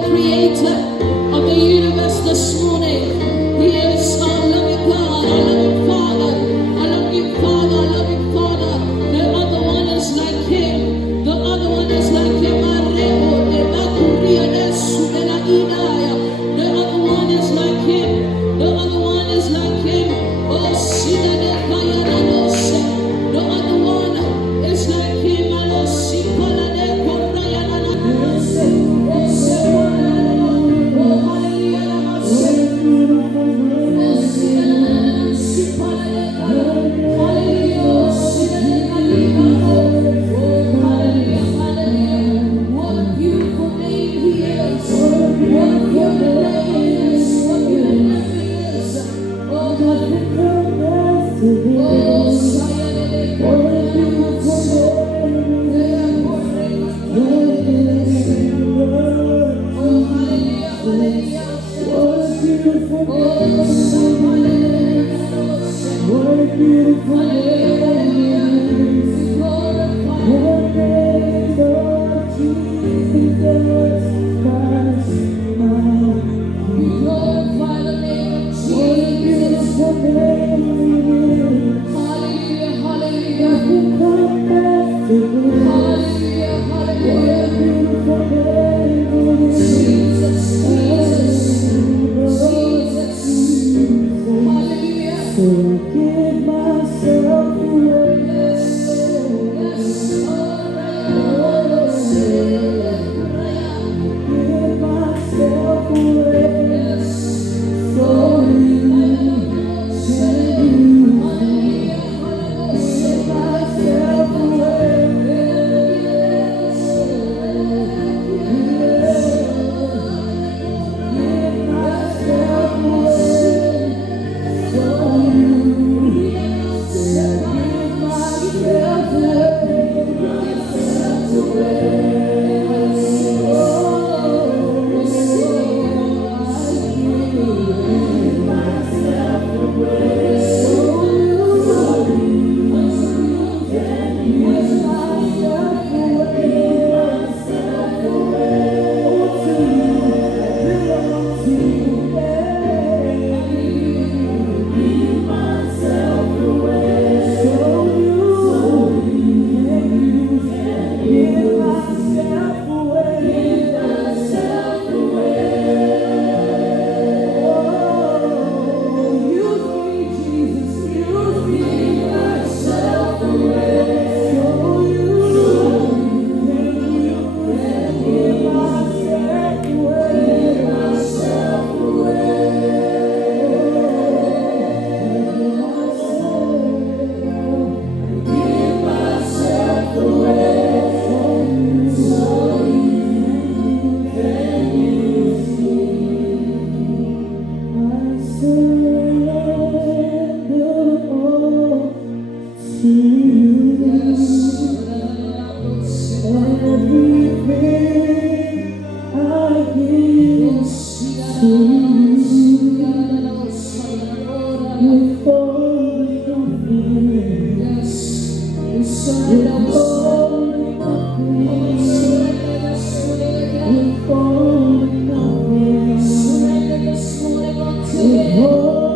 the creator of the universe this morning. He is our loving God, our loving Father, our loving Father, our loving Father. The other one is like him. The other one is like him. The other one is like him. The other one is like him. Oh, Sina de Kayanose. The other one is like him. Oh, Sipala de Korayana. Oh,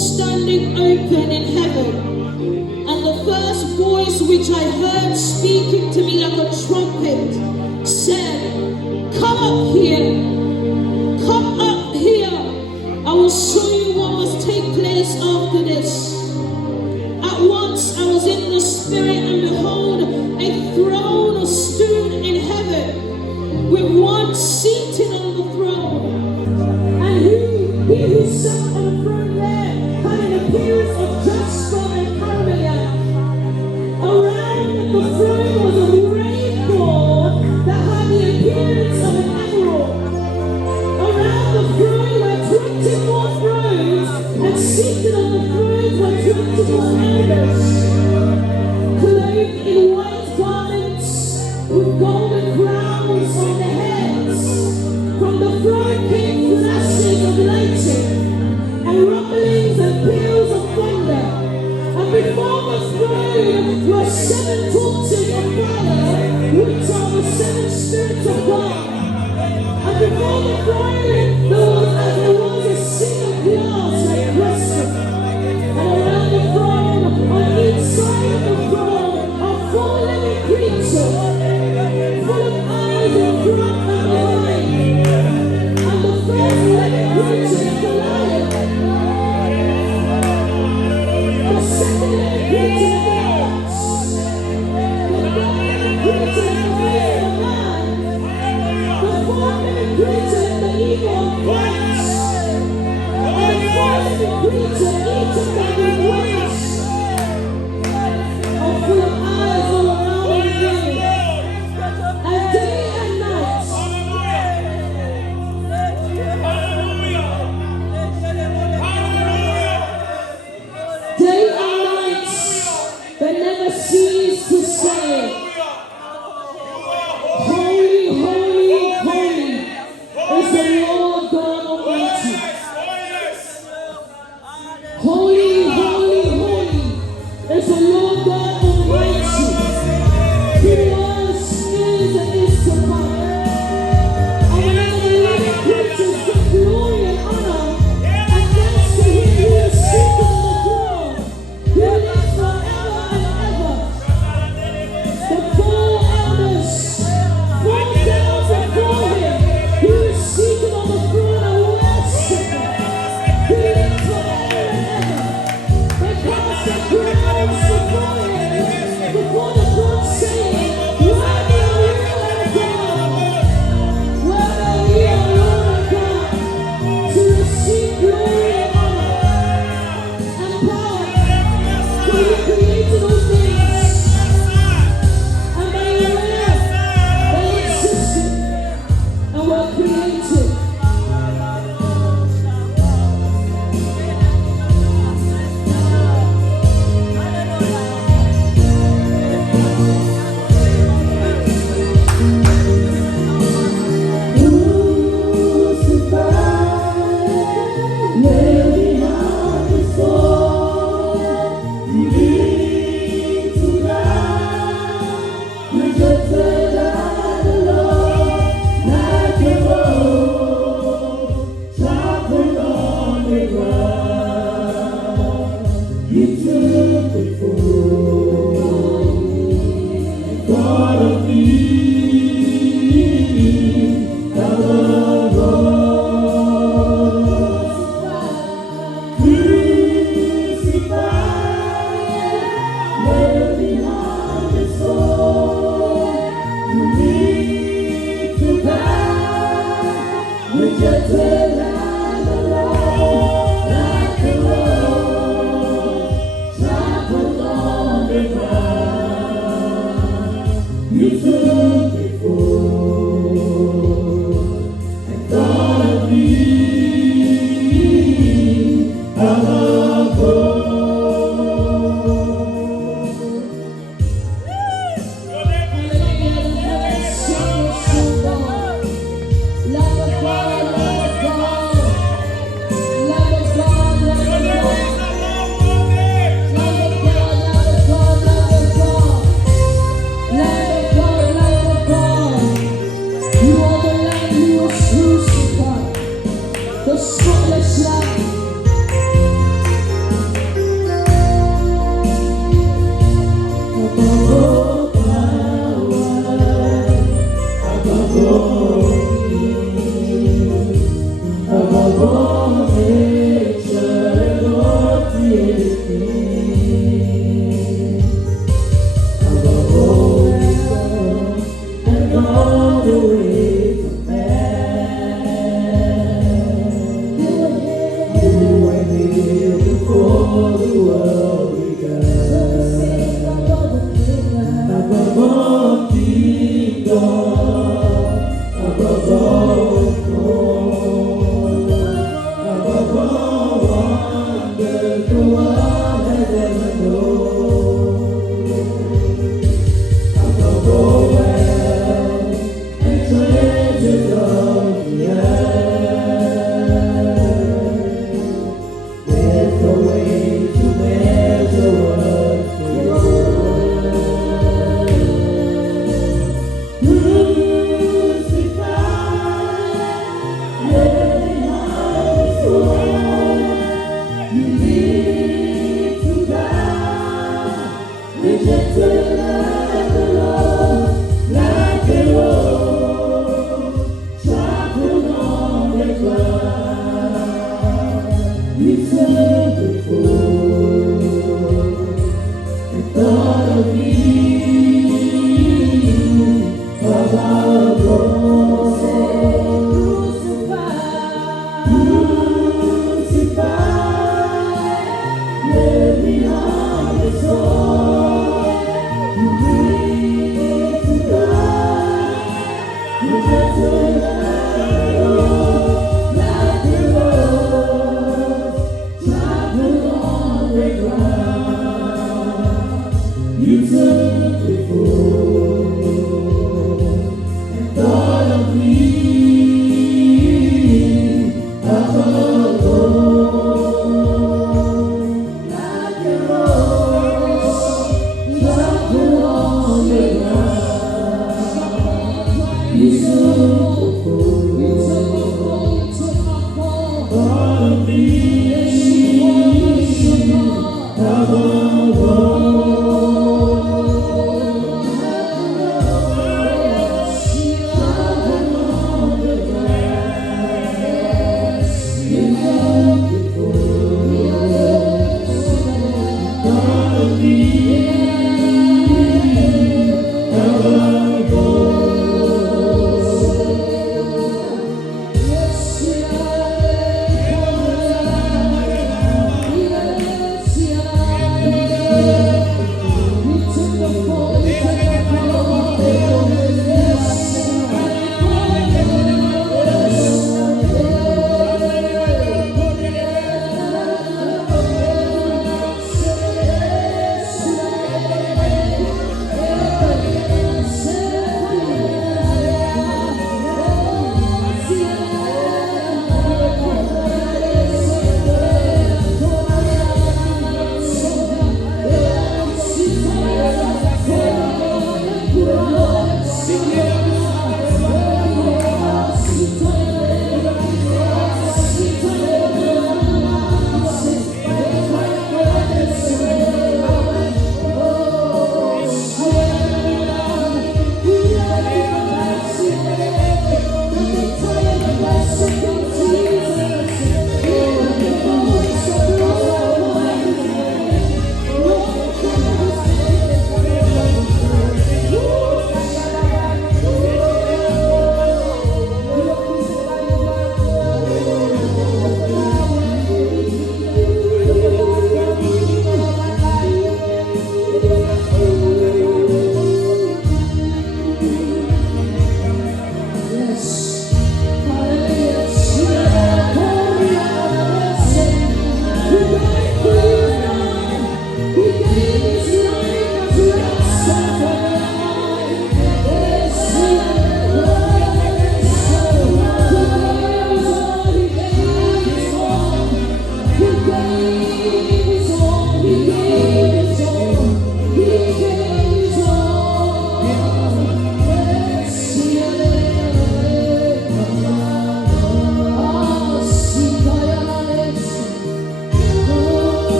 standing open in heaven. And the first voice which I heard speaking to me like a trumpet said, "Come up here, come up here. I will show you what must take place after this." At once I was in the spirit, and behold, a throne stood in heaven, with one seated on the throne. And he who sat on the throne there had an appearance of jasper and carnelian.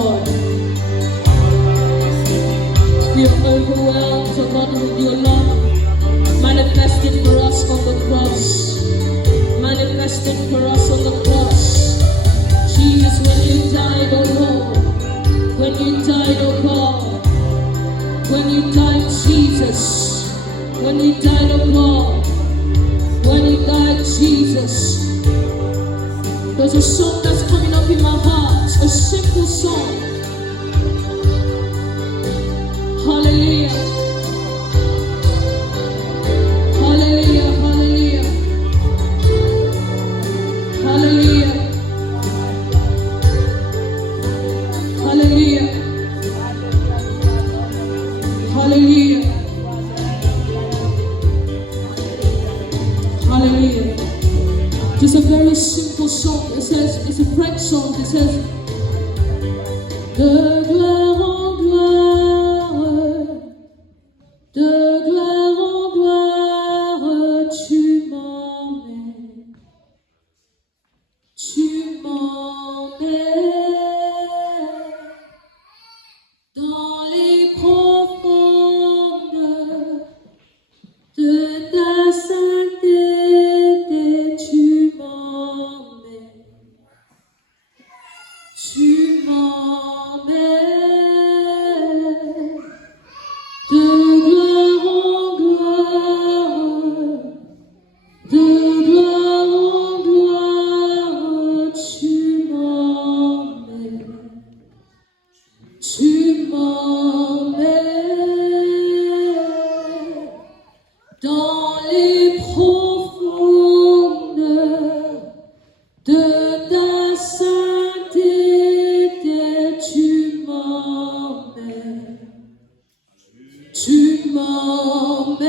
Lord. We are overwhelmed, oh God, with your love, manifested for us on the cross. Manifested for us on the cross. Jesus, when you died, oh Lord, when you died, oh God, when you died, Jesus, when you died, oh God, when you died, Jesus. There's a song that's coming up in my heart, a simple song. Hallelujah. Hallelujah, hallelujah. Hallelujah. Hallelujah. Hallelujah. Hallelujah. Just a very simple song. It says, it's a French song. It says, de gloire en gloire, de gloire en gloire, tu m'emmènes, tu m'emmènes dans les profondes de ta sainteté, tu m'emmènes, tu m'emmènes de gloire en gloire, de gloire en gloire, tu m'emmènes, tu m'emmènes dans les profondes de ta sainteté, tu m'emmènes, tu m'emmènes,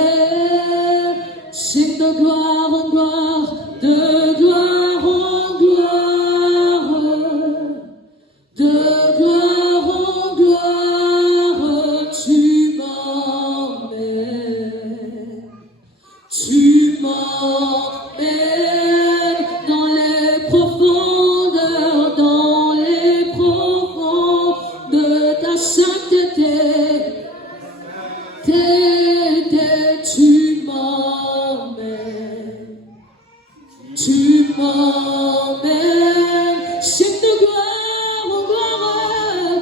c'est de gloire en gloire, de gloire en gloire, de gloire en gloire, tu m'emmènes, tu m'emmènes dans les profondeurs de ta sainteté. Tu m'emmènes, c'est de gloire en gloire,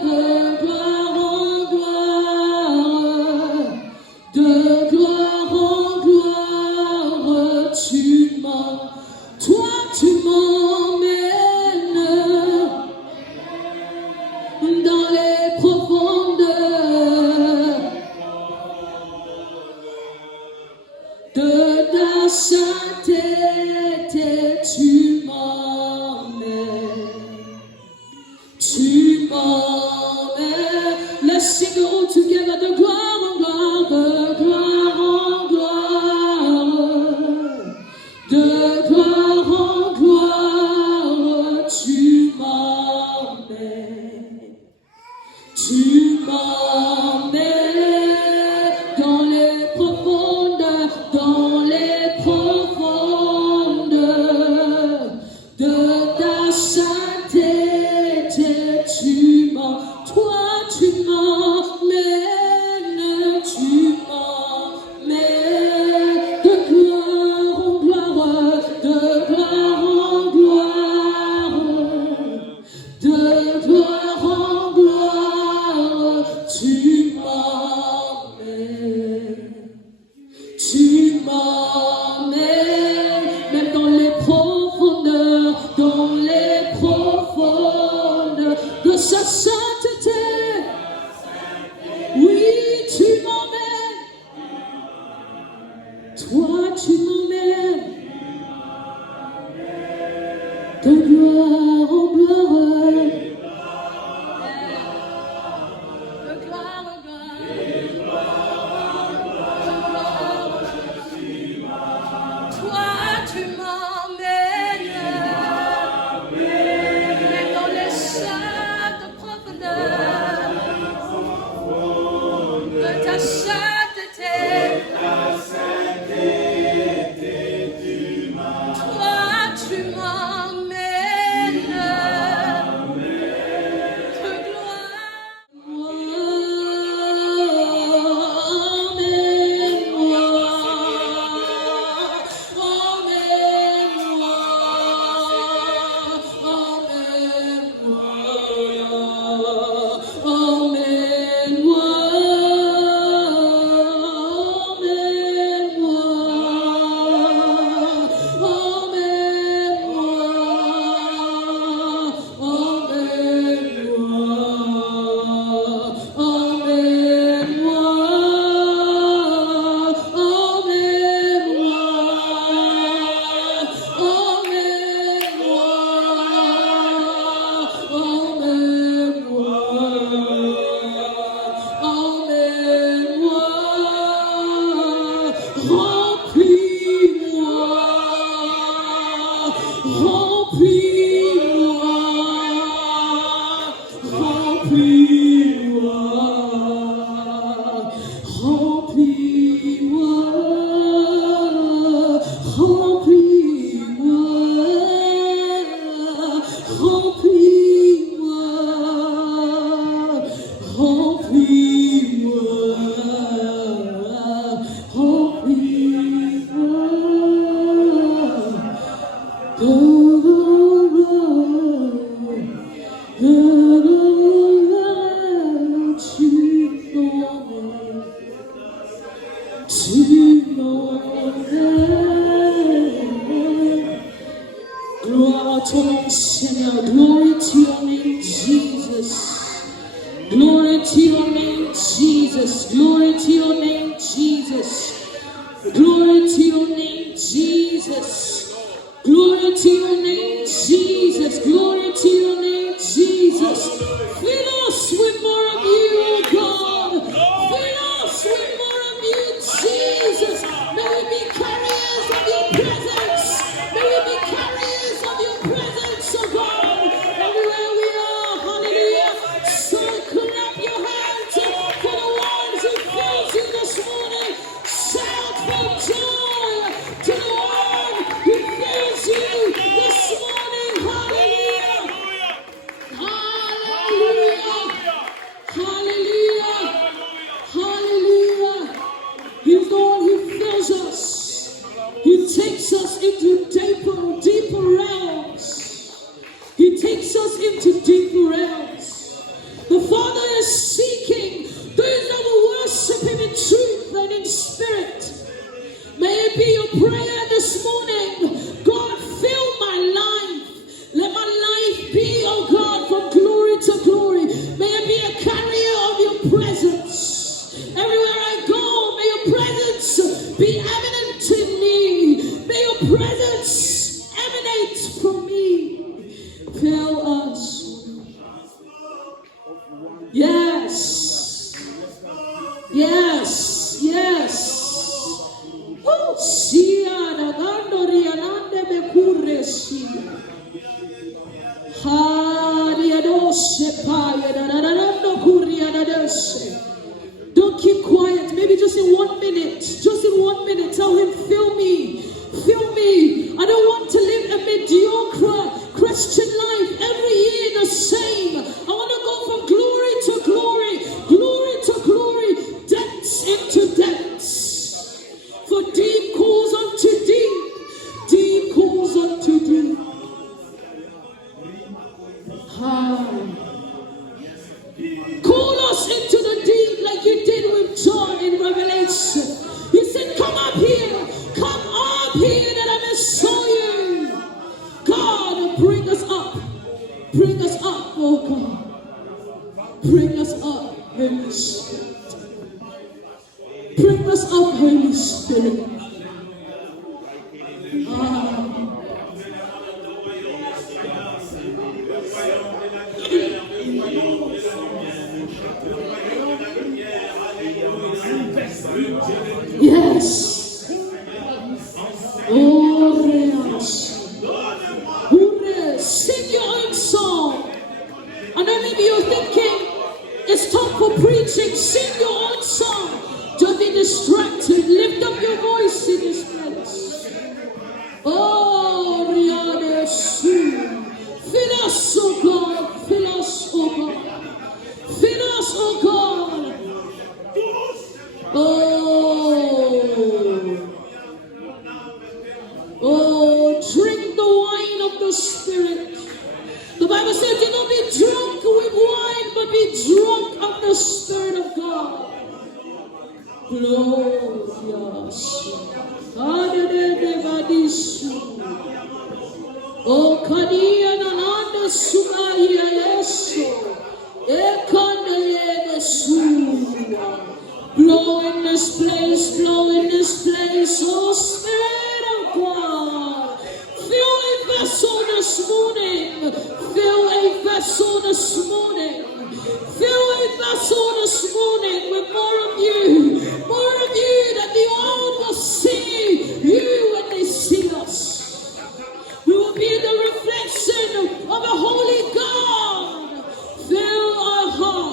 de gloire en gloire, de gloire en gloire, tu m'emmènes, toi tu m'emmènes dans les profondeurs de ta sainteté, tu m'emmènes. Let's sing it all together, de gloire en gloire, de gloire en gloire, de gloire en gloire, tu m'emmènes, tu m'emmènes dans les profondeurs de ta sainteté, tu m'emmènes, toi tu m'emmènes, de gloire en gloire, de gloire en gloire, de gloire en gloire, tu m'emmènes. Glory to your name, Jesus. Glory to your name, Jesus. Glory to your name, Jesus. Glory to your name, Jesus. Glory to your name, Jesus. Glory to your name, Jesus. Fill us with more of you, oh God. Fill us with more of you, Jesus. May we be carriers of your presence. May we be carriers of your presence, oh God. Everywhere we are, hallelujah. So clap your hands for the ones who felt you this morning. Shout for joy to the one who feels you this morning. Hallelujah. Hallelujah. Hallelujah. Hallelujah. He's the one who fills us. He takes us into deeper realms. He takes us into deeper realms. The Father is seeking those that will worship Him in truth and in spirit. May it be your prayer this morning. God, fill my life. Let my life be, oh God, from glory to glory. May it be a carrier of your presence. Everywhere I go, may your presence be evident to me. May your presence emanate from me. Fill us. Yes. Yes. Yes. Oh, Sia da gando rianande me curre sia. Ha riadose paia da rando curia da dose. Don't keep quiet. Maybe just in 1 minute. Just in 1 minute. Tell him, fill me. Fill me. I don't want to live a mediocre Christian life. Every year the same. I want to go from glory to glory. Glory to glory. Depths into depths. For deep calls unto deep. Deep calls unto deep. Call us into the deep like you did with John in Revelation. You said, come up here that I may show you. God, bring us up. Bring us up, oh God. Bring us up, Holy Spirit. Bring us up, Holy Spirit. Yes. Oh, sing your own song. I know maybe you're thinking it's time for preaching. Sing your own song. Don't be distracted. Lift up your voice in this place. Oh, Rihanna, fill us, oh God. Fill us, oh God. Fill us, oh God. Oh, drink the wine of the Spirit. The Bible says, do not be drunk with wine, but be drunk of the Spirit of God. Glorious. Oh, Kania Nananda Sumaya Yeso. Ekanda Yesu. Blow in this place, blow in this place, oh Spirit of God. Fill a vessel this morning. Fill a vessel this morning. Fill a vessel this morning with more of you. More of you, that the world will see you when they see us. We will be the reflection of a holy God. Fill our hearts.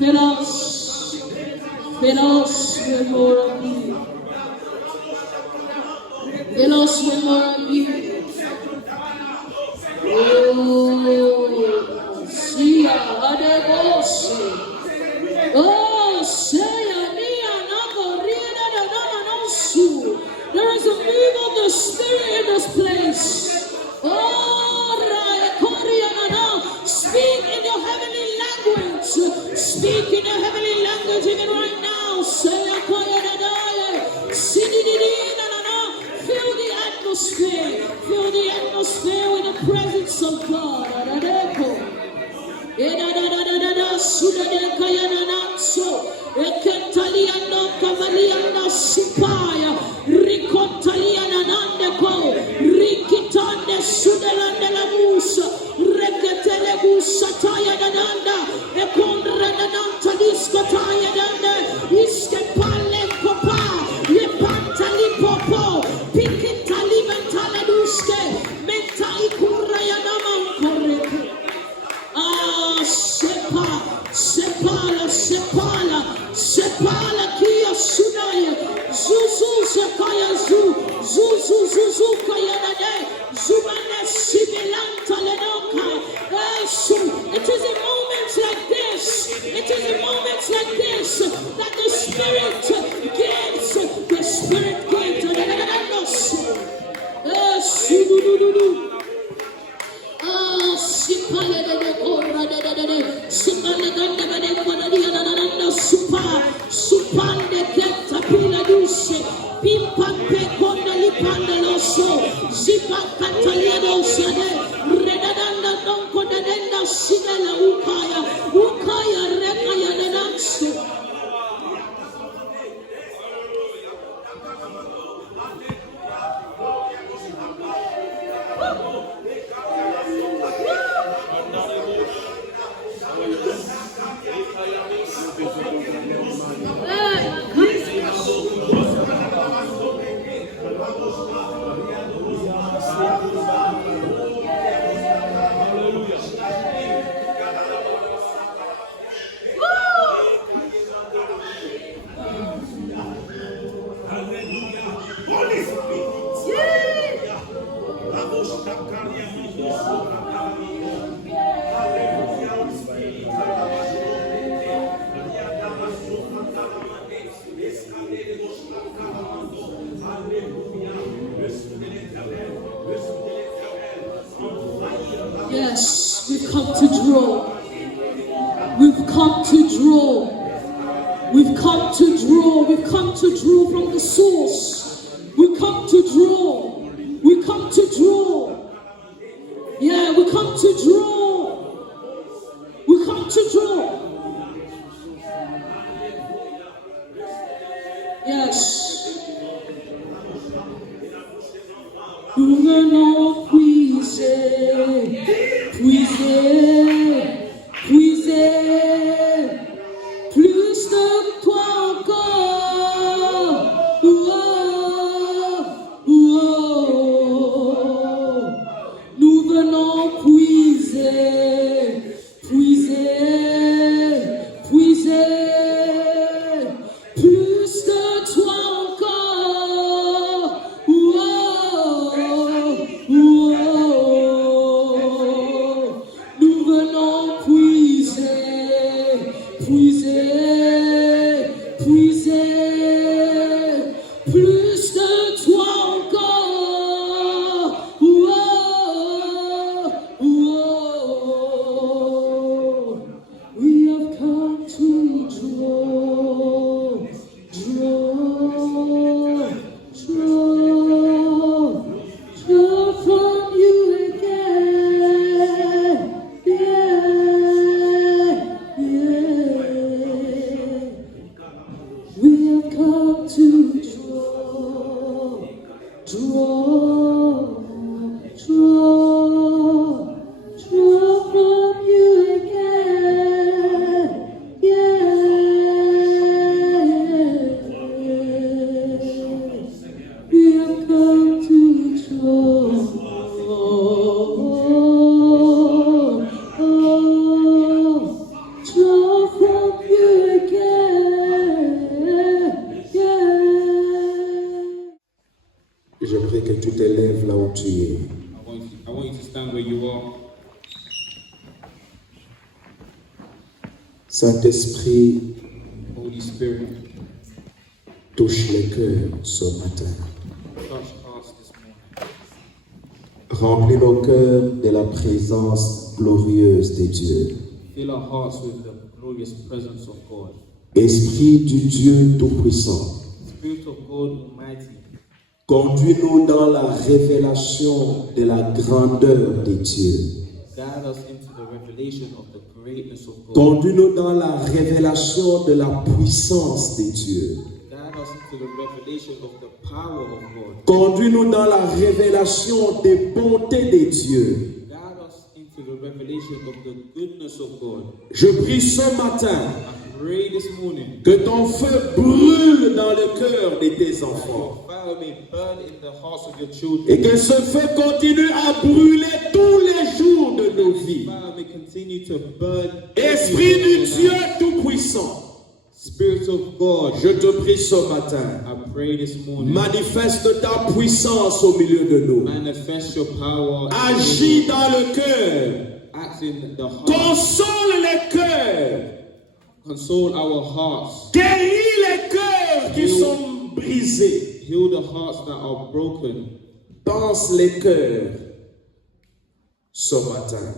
Fill us. Fill us with more of you. Fill us with more of you. Oh, see ya, oh, say ya, there is a move of the Spirit in this place. Oh, speak in your heavenly language. Speak in your heavenly language even right now. Say ya, fill the atmosphere. Fill the atmosphere with the presence of God. Sepala kia sunaya, zuzu zakaya zuzu kaya nade, zumane sibelanta lenoka. It is in moments like this. It is in moments like this that the Spirit gives. The Spirit gives. Supande kenta pila dulce, pimpampe konda lipanda loso, zipa katalia dosade, redadanda donko dadenda sigala ukaya rekaya nanansu. Yes, we've come to draw. We've come to draw. We've come to draw. We've come to draw from the source. We come to draw. We come to draw. Yeah, we come to draw. We come to draw. Yes. Gouvernant, puisez, plus de toi encore. Nous venons puiser, plus de toi encore. Nous venons puiser, plus de toi encore. We have come to draw from you again. Yeah. Saint-Esprit, Holy Spirit, touche les cœurs ce matin. touch hearts this morning. Remplis nos cœurs de la présence glorieuse de Dieu. Fill our hearts with the glorious presence of God. Esprit du Dieu Tout-Puissant, Spirit of God Almighty, conduis-nous dans la révélation de la grandeur de Dieu. guide us into the revelation of the greatness of God. Conduis-nous dans la révélation de la puissance de Dieu. Guide us into the revelation of the power of God. Conduis-nous dans la révélation des bontés de Dieu. Guide us into the revelation of the goodness of God. Je prie ce matin I pray this morning que ton feu brûle dans le cœur de tes enfants. fire may burn in the hearts of your children. Et que ce feu continue à brûler tous les jours de nos vies. Fire may continue to burn. Esprit du Dieu Tout-Puissant, Spirit of God, je te prie ce matin, I pray this morning. manifeste ta puissance au milieu de nous. Manifest your power. Agis dans le cœur. Act in the heart. Console les cœurs. Console our hearts. Guéris les cœurs qui sont brisés. Heal the hearts that are broken. Pense les cœurs ce matin.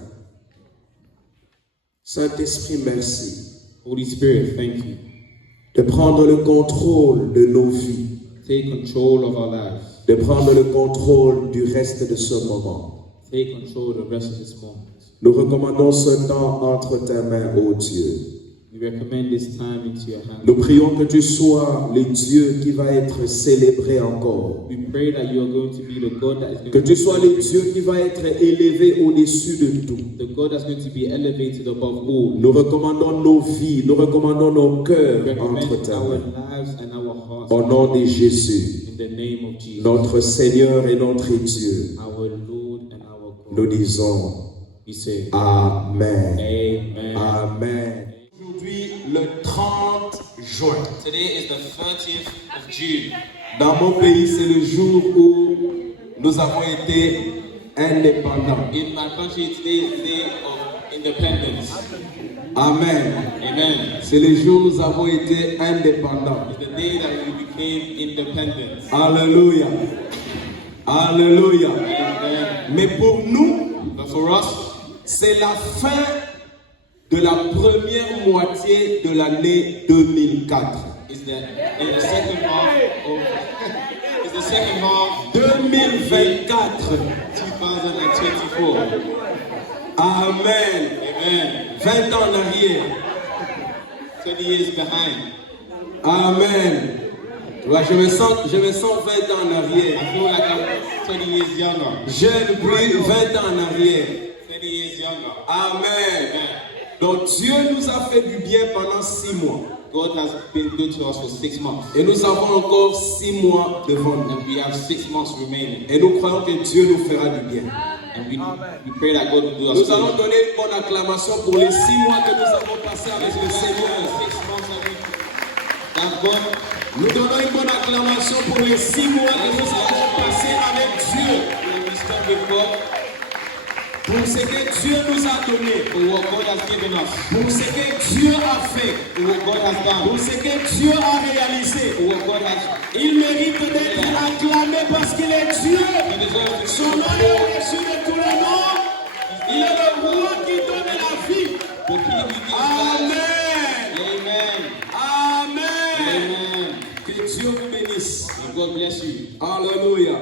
Saint-Esprit, merci Holy Spirit, thank you. de prendre le contrôle de nos vies, Take control of our lives. de prendre le contrôle du reste de ce moment. Take control of the rest of this moment. Nous recommandons ce temps entre tes mains, ô Dieu. We recommend this time into your hands. Nous prions que tu sois le Dieu qui va être célébré encore. We pray that you are going to be the God that is going Que to tu sois le Dieu qui va être élevé au-dessus de tout. the God that's going to be elevated above all. Nous recommandons nos vies, nous recommandons nos cœurs We entre recommend tes our mains. lives and our hearts Au nom de Jésus, in the name of Jesus, notre Seigneur et notre Dieu, our Lord and our nous God. disons We say, Amen. Amen. Amen. Aujourd'hui, le 30 juin, Today is the 30th of June. dans mon pays, c'est le jour où nous avons été indépendants. In my country, today is the day of independence. Amen. Amen. C'est le jour où nous avons été indépendants. It's the day that we became independent. Alléluia. Alléluia. Amen. Mais pour nous, But for us, c'est la fin de la première moitié de l'année 2004. is in the second half of is the second half 2024. 2024. Amen. Amen. 20 ans en arrière. 20 years behind. Amen. Ouais, je me sens 20 ans en arrière. I feel like I'm 20 years younger. Jeune puis 20 ans en arrière. 20 years younger. Amen. Amen. Donc Dieu nous a fait du bien pendant 6 mois. God has been good to us for 6 months. Et nous avons encore 6 mois devant nous. And we have 6 months remaining. Et nous croyons que Dieu nous fera du bien. And we pray that God will do us Nous allons good. donner une bonne acclamation pour les 6 mois que nous avons passés avec le Seigneur. 6 months that God, Nous donnons une bonne acclamation pour les 6 mois que nous avons passés avec Dieu. we stand with God Pour ce que Dieu nous a donné. for what God has given us, Pour ce que Dieu a fait. for what God has Pour done, ce que Dieu a réalisé. for what God has. Il mérite d'être acclamé parce qu'il est Dieu. He deserves to Son nom est au-dessus de tous les noms. Il est le roi qui donne la vie. The King who gives life. Amen. Amen. Amen. Amen. Que Dieu vous bénisse. And God bless you. Alléluia.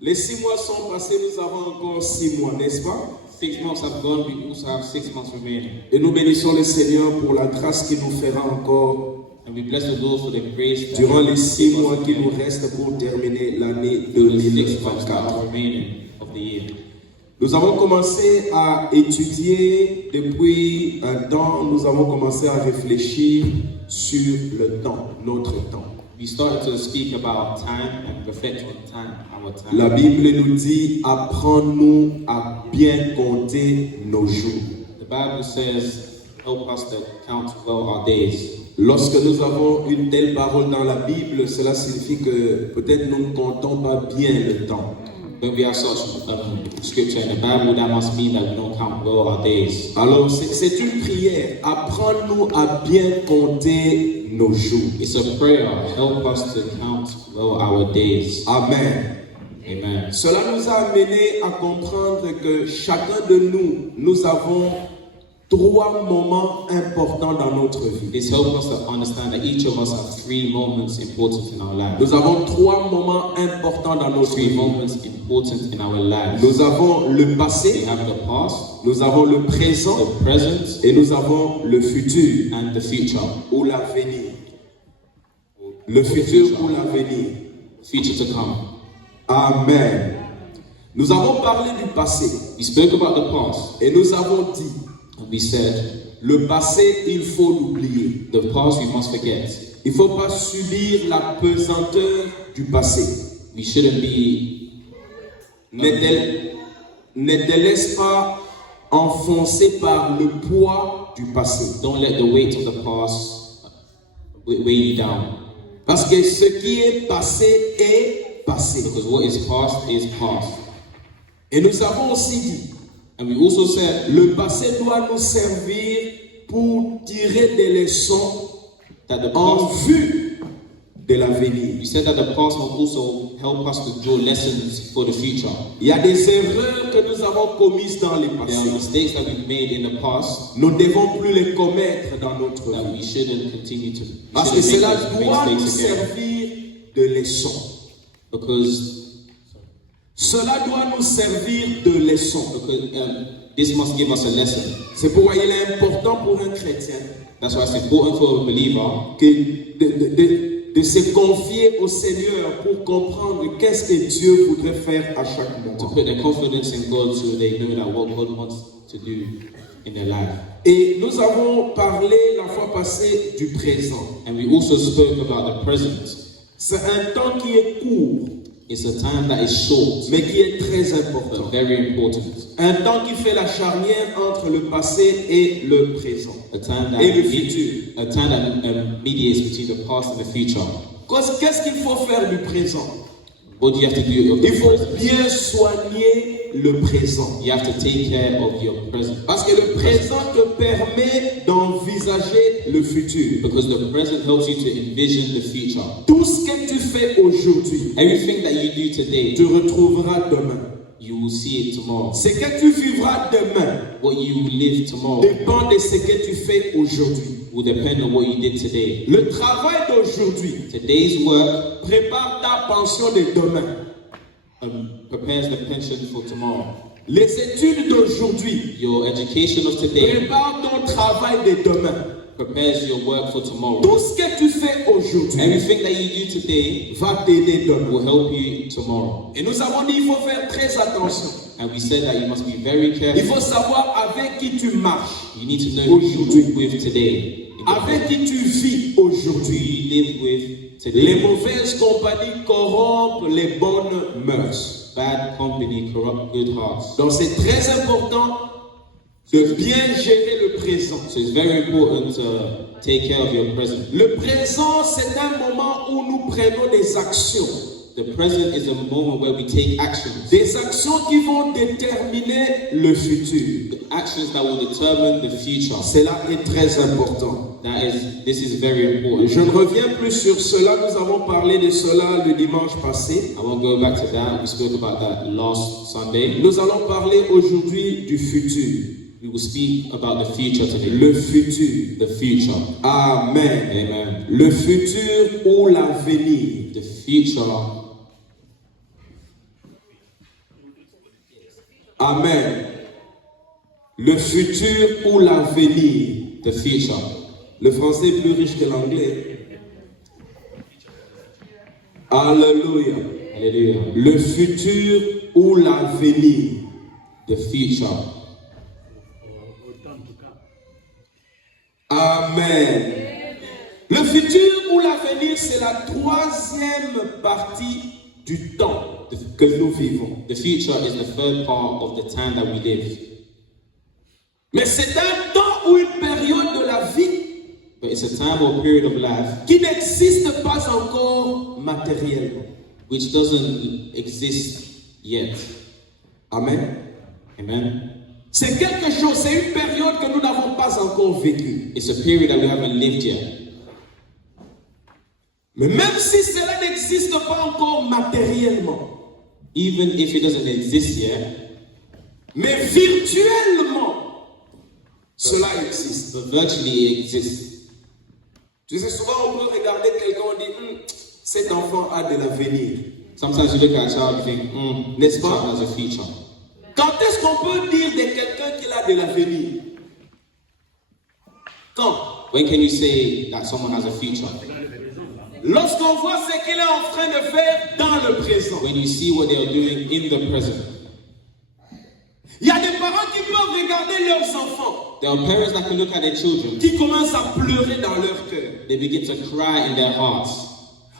Les 6 mois sont passés, nous avons encore 6 mois, n'est-ce pas? 6 months have gone, we also have 6 months remaining. Et nous bénissons le Seigneur pour la grâce qu'il nous fera encore And we bless the Lord for the grace that durant les 6 He mois gives us qui nous again restent pour terminer l'année for the 6 months that 2024. are remaining of the year. Nous avons commencé à étudier depuis un temps, nous avons commencé à réfléchir sur le temps, notre temps. We started to speak about time and reflect on time, our time. La Bible nous dit, apprends-nous à bien compter nos jours. The Bible says, help us to count well our days. Lorsque nous avons une telle parole dans la Bible, cela signifie que peut-être nous ne comptons pas bien le temps. when we have such scripture in the Bible, that must mean that we don't count well our days. Alors c'est une prière. Apprends-nous à bien compter nos jours. It's a prayer. Help us to count well our days. Amen. Amen. Cela nous a amené à comprendre que chacun de nous avons 3 moments importants dans notre vie. This helps us to understand that each of us have 3 moments important in our life. Nous avons 3 moments importants dans notre 3 vie. moments important in our lives. Nous avons le We passé, have the past, nous avons le présent the present, et nous avons le futur and the future. ou l'avenir. Le futur ou l'avenir. Future to come. Amen. Nous avons parlé du passé We spoke about the past, et nous avons dit, and we said, le passé, il faut l'oublier. the past we must forget. Il ne faut pas subir la pesanteur du passé. We shouldn't be Ne te laisse pas enfoncer par le poids du passé. Don't let the weight of the past weigh you down. Parce que ce qui est passé est passé. Because what is past is past. Et nous avons aussi dit, And we also said le passé doit nous servir pour tirer des leçons that the en past, vue de l'avenir. we said that the past will also help us to draw lessons for the future. Il y a des erreurs que nous avons commises dans le There are passé. mistakes that we've made in the past Nous ne devons plus les commettre dans notre that vie. we shouldn't continue to. Parce que shouldn't cela make doit nous mistakes again. servir de leçon. Because Cela doit nous servir de leçon. this must give us a lesson. C'est pourquoi il est important pour un chrétien That's why it's important for a believer de se confier au Seigneur pour comprendre qu'est-ce que Dieu voudrait faire à chaque to moment. put their confidence in God so they know that what God wants to do in their life. Et nous avons parlé la fois passée du présent. And we also spoke about the present. C'est un temps qui est court, It's a time that is short, mais qui est très but important. very important. Un temps qui fait la charnière entre le passé et le présent. A time Et le futur. that mediates between the past and the future. Qu'est-ce qu'il faut faire du présent? What do you have to do of the Il faut present? bien soigner le présent. You have to take care of your present. Parce que le présent te permet d'envisager le futur. Because the present helps you to envision the future. Tout ce que tu fais aujourd'hui, Everything that you do today, tu retrouveras demain. you will see it tomorrow. Ce que tu vivras demain What you live tomorrow dépend de ce que tu fais aujourd'hui. will depend on what you did today. Le travail d'aujourd'hui Today's work prépare ta pension de demain. prepares the pension for tomorrow. Les études d'aujourd'hui Your education of today préparent ton travail de demain. prepares your work for tomorrow. Tout ce que tu fais aujourd'hui Everything that you do today va t'aider demain. will help you tomorrow. Et nous avons dit il faut faire très attention. And we said that you must be very Il careful. faut savoir avec qui tu marches, You need to know who you live with today. avec qui tu vis Who aujourd'hui. you live with Les today. mauvaises compagnies corrompent les bonnes mœurs. Bad company corrupt good hearts. Donc c'est très important de bien gérer le présent. So it's very important to take care of your present. Le présent, c'est un moment où nous prenons des actions. The present is a moment where we take actions. Des actions qui vont déterminer le futur. Actions that will determine the future. Cela est très important. This is very important. Je ne reviens plus sur cela, nous avons parlé de cela le dimanche passé. I won't go back to that. We spoke about that last Sunday. Nous allons parler aujourd'hui du futur. We will speak about the future today. Le futur. The future. Amen. Amen. Le futur ou l'avenir. The future. Amen. Le futur ou l'avenir. The future. Le français est plus riche que l'anglais. Alléluia. Hallelujah. Le futur ou l'avenir. The future. Amen. Le futur ou l'avenir, c'est la 3e partie du temps que nous vivons. The future is the third part of the time that we live. Mais c'est un temps ou une période de la vie But it's a time or period of life qui n'existe pas encore matériellement. which doesn't exist yet. Amen. Amen. C'est quelque chose, c'est une période que nous n'avons pas encore vécue. It's a period that we haven't lived yet. Mais même si cela n'existe pas encore matériellement, Even if it doesn't exist yet, mais virtuellement, cela existe. but virtually it exists. Tu sais, souvent on peut regarder quelqu'un, on dit, cet enfant a de l'avenir. Sometimes you look at a child, you think, N'est-ce this pas? child has a future. Quand est-ce qu'on peut dire de quelqu'un qu'il a de l'avenir? Quand? When can you say that someone has a future? Lorsqu'on voit ce qu'il est en train de faire dans le présent. When you see what they are doing in the present. Il y a des parents qui peuvent regarder leurs enfants, There are parents that can look at their children, qui commencent à pleurer dans leur cœur, they begin to cry in their hearts,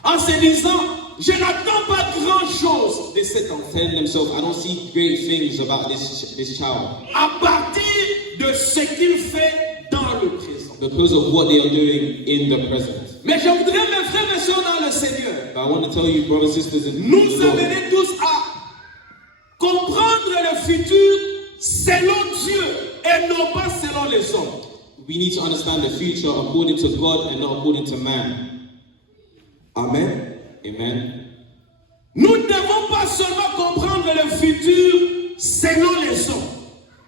en se disant, je n'attends pas grand-chose de cet enfant. telling themselves, I don't see great things about this child. À partir de ce qu'il fait dans le présent. Because of what they are doing in the present. Mais je voudrais, mes frères et sœurs dans le Seigneur, But I want to tell you, brothers and sisters, in nous the Lord, amener tous à comprendre le futur selon Dieu et non pas selon les hommes. we need to understand the future according to God and not according to man. Amen. Amen. Nous ne devons pas seulement comprendre le futur selon les hommes,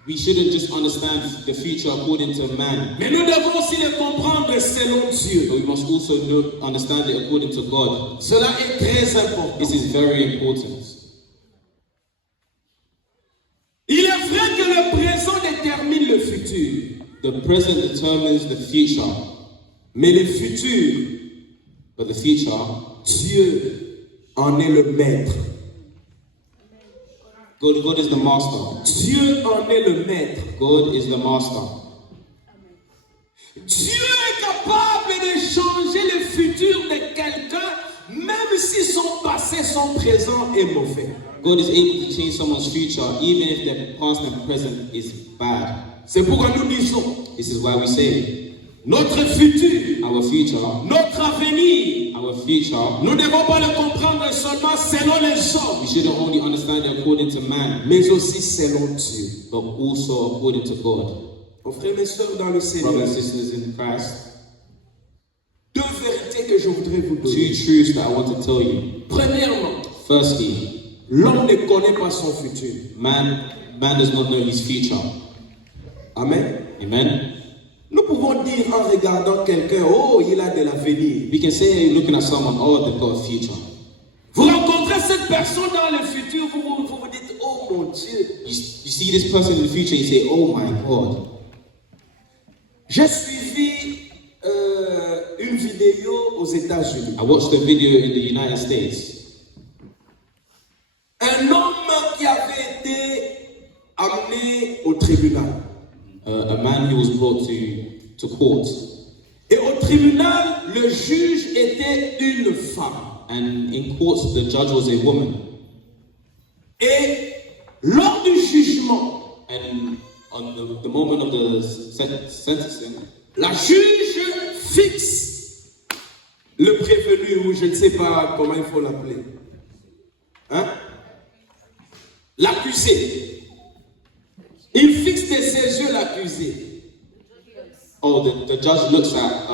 We shouldn't just understand the future according to man, mais nous devons aussi le comprendre selon but Dieu. we must also understand it according to God. Cela est très important. This is very important. Il est vrai que le présent détermine le futur, The present determines the future, mais le futur, but the future, Dieu en est le maître. God is the master. Dieu en est le maître. God is the master. Dieu est capable de changer le futur de quelqu'un, même si son passé, son présent est mauvais. God is able to change someone's future even if their past and present is bad. C'est pourquoi nous disons, This is why we say notre futur, our future, notre avenir, our future, nous ne devons pas le comprendre seulement selon les we hommes, shouldn't only understand it according to man, mais aussi selon Dieu. but also according to God. Mon frère et sœurs dans le Seigneur, Brothers and sisters in Christ, deux vérités que je voudrais vous two donner. truths that I want to tell you. Premièrement, Firstly, l'homme ne connaît pas son futur. man does not know his future. Amen. Amen. Nous pouvons dire en regardant quelqu'un, oh, il a de l'avenir. We can say looking at someone, oh, they've got a future. Vous rencontrez cette personne dans le futur, vous vous dites, oh mon Dieu. You see this person in the future, you say, oh my God. J'ai suivi une vidéo aux États-Unis. I watched a video in the United States. Un homme qui avait été amené au tribunal. A man who was brought to court, Et au tribunal, le juge était une femme. and in court the judge was a woman. Et lors du jugement, And on the moment of the sentencing, la juge fixe le prévenu, ou je ne sais pas comment il faut l'appeler. Hein? L'accusé. Il fixe de ses yeux l'accusé. oh, the judge looks at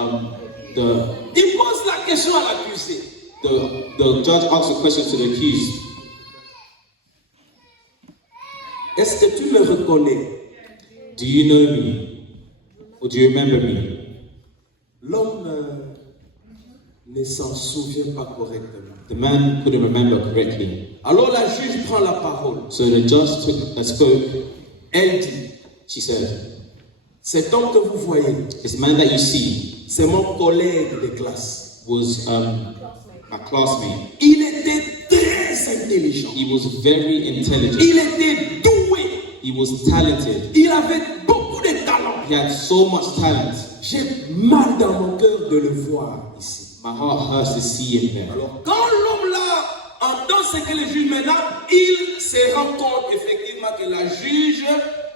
Il pose la question à l'accusé. the judge asks a question to the accused. Est-ce que tu me reconnais? Do you know me? Or do you remember me? L'homme ne s'en souvient pas correctement. The man couldn't remember correctly. Alors la juge prend la parole. So the judge spoke. Elle dit, She said, cet homme que vous voyez, this man that you see c'est mon collègue de classe. was a classmate. Il était très intelligent. He was very intelligent. Il était doué. He was talented. Il avait beaucoup de talent. He had so much talent. J'ai mal dans mon cœur de le voir ici. My heart hurts to see him there. Alors, quand l'homme là entend ce que le juge maintenant, il se rend compte effectivement que la juge,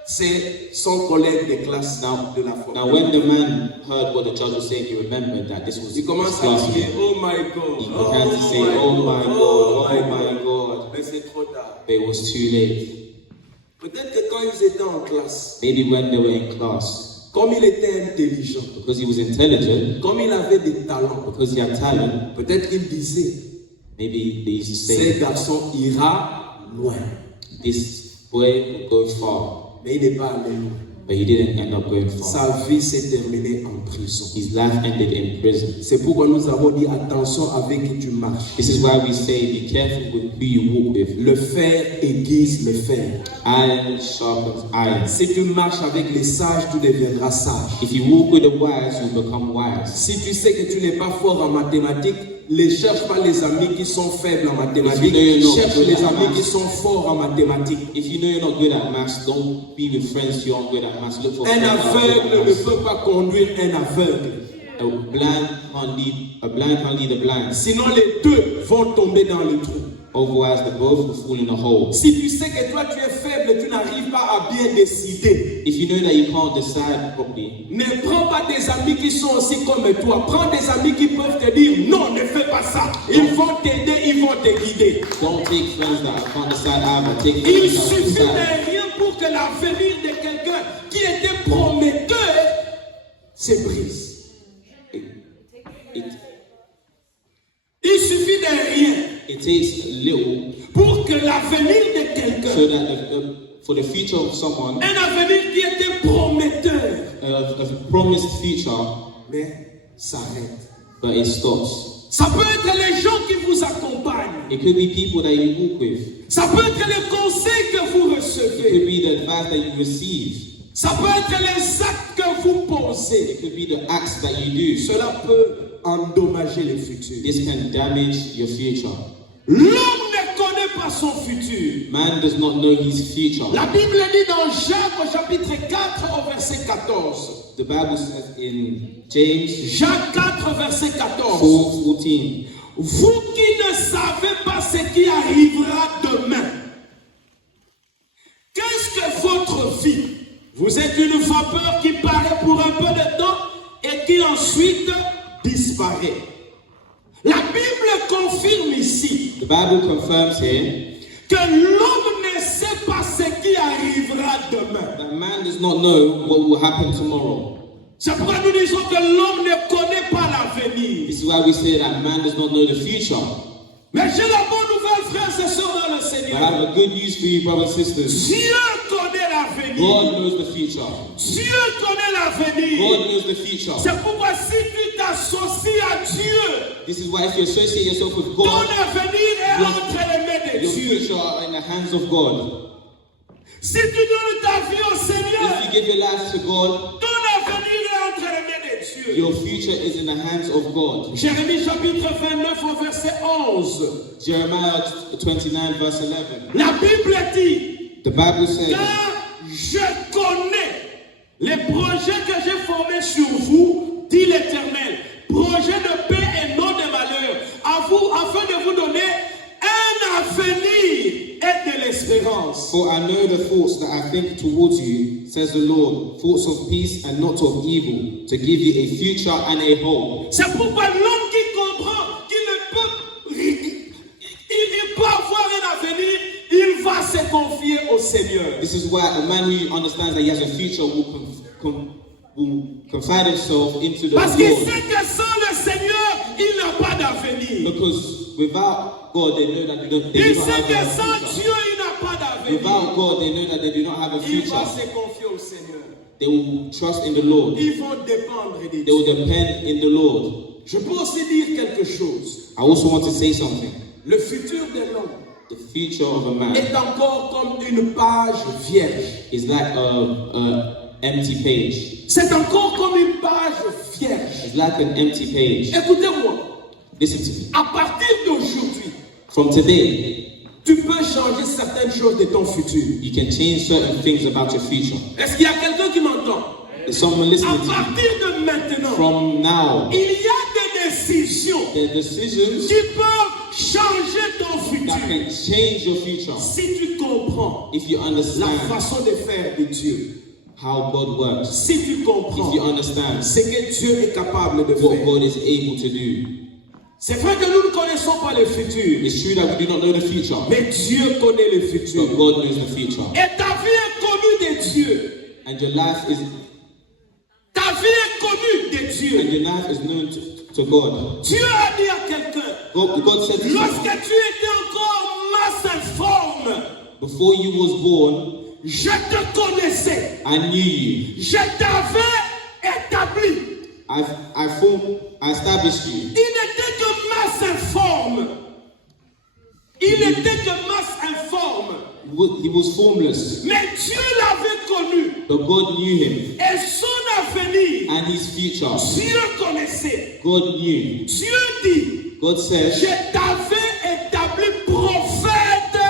c'est son collègue de classe de la foi. Now, when the man heard what the judge was saying, he remembered that this was Il his commence à dire, classmate. oh my God, He began to say, oh my God, oh my God. Mais c'est trop tard. but it was too late. Peut-être que quand ils étaient en classe, Maybe when they were in class, comme il était intelligent, because he was intelligent, comme il avait des talents, because he had talent, peut-être qu'il disait, maybe they used to ce say, garçon ira loin. this boy will go far, Mais il n'est pas allé loin. but he didn't end up going far. Sa vie s'est terminée en prison. His life ended in prison. C'est pourquoi nous avons dit attention avec qui tu marches. This is why we say be careful with who you walk with. Le fer aiguise le fer. Iron sharpens iron. Si tu marches avec les sages, tu deviendras sage. If you walk with the wise, you become wise. Si tu sais que tu n'es pas fort en mathématiques, ne cherche pas les amis qui sont faibles en mathématiques. Cherche les amis qui sont forts en mathématiques. If you know you're not good at maths, don't be with friends who aren't good at maths. Look for Un friends who are good aveugle at ne maths. peut pas conduire un aveugle. A blind can't lead a blind. Sinon, les deux vont tomber dans le trou. Otherwise, they both will fall in a hole. Si tu sais que toi tu es faible, tu n'arrives pas à bien décider. If you know that you can't decide properly, Ne prends pas des amis qui sont aussi comme toi. Prends des amis qui peuvent te dire non, ne fais pas ça. Ils vont t'aider, ils vont te guider. don't take friends that can't decide either. Take Il friends that suffit can de decide. rien pour que l'avenir de quelqu'un qui était prometteur se brise. Il suffit de rien It takes little pour que l'avenir de quelqu'un, so that for the future of someone, un avenir qui était prometteur, a promised future, mais s'arrête. but it stops. Ça peut être les gens qui vous accompagnent. It could be people that you walk with. Ça peut être les conseils que vous It recevez. could be the advice that you receive. Ça peut être les actes que vous posez. It could be the acts that you do. Cela peut endommager le futur. This can damage your future. L'homme ne connaît pas son futur. Man does not know his future. La Bible dit dans Jacques au chapitre 4 au verset 14. The Bible says in James Jacques 4 verset 14. 4:14, Vous qui ne savez pas ce qui arrivera demain. Qu'est-ce que votre vie? Vous êtes une vapeur qui paraît pour un peu de temps et qui ensuite disparaît. La Bible confirme ici the Bible confirms here que l'homme ne sait pas ce qui arrivera demain. that man does not know what will happen tomorrow. C'est pourquoi nous disons que l'homme ne connaît pas l'avenir. This is why we say that man does not know the future. Mais j'ai la bonne nouvelle, frères et sœurs, dans le I Seigneur. have a good news for you, brothers and sisters. Dieu connaît l'avenir. God knows the future. Dieu connaît l'avenir. God knows the future. C'est pourquoi si tu t'associes à Dieu, This is why if you associate yourself with ton God, avenir est entre les mains de your Dieu. future are in the hands of God. Si tu donnes ta vie au Seigneur, If you give your life to God, ton avenir est entre les mains de Dieu. your future is in the hands of God. Jérémie chapitre 29 au verset 11. Jeremiah 29 verse 11. La Bible dit, The Bible says, car je connais les projets que j'ai formés sur vous, dit l'Éternel, projets de paix et non de malheur, à vous, afin de vous donner un avenir et de l'espérance. for I know the thoughts that I think towards you, says the Lord, thoughts of peace and not of evil, to give you a future and a hope. C'est pourquoi l'homme qui comprend qu'il ne peut, il peut avoir un avenir, il va se confier au Seigneur. This is why a man who understands that he has a future will confide himself into the Parce qu'il Lord. sait que sans le Seigneur, il n'a pas d'avenir. Because without God, they know that they do Il not sait have que a sans future. Dieu, il n'a pas d'avenir. Without God, they know that they do not have a Il future. va se confier au Seigneur. They will trust in the Lord. Ils vont dépendre de They Dieu. will depend in the Lord. Je peux aussi dire quelque chose. I also want to say something. Le futur de l'homme The future of a man est encore comme une page vierge. is like a empty page. C'est encore comme une page vierge. It's like an empty page. Écoutez-moi, Listen to me. à partir d'aujourd'hui, From today, tu peux changer certaines choses de ton futur. you can change certain things about your future. Est-ce qu'il y a quelqu'un qui m'entend? Is someone À listening to me? partir de maintenant, From now, il y a des décisions the decisions qui peuvent changer ton that futur. can change your future Si tu comprends if you la understand façon de faire de Dieu, how God works, si tu comprends if you understand ce que Dieu est capable de what faire, God is able to do, C'est vrai que nous ne connaissons pas le futur, It's true that we do not know the future, mais Dieu connaît le futur. but God knows the future. Et ta vie est connue de Dieu. And your life is Ta vie est connue de and Dieu. your life is known to God. Dieu a dit à quelqu'un, God said to lorsque someone, tu étais encore masse informe, before you was born, je te connaissais. I knew you. Je t'avais établi. I established you. Il n'était que masse informe. Il n'était que masse informe. He was formless, Mais Dieu l'avait connu. but God knew him Et son avenir, and his future. Dieu connaissait. God knew. Dieu dit, God said, je t'avais établi prophète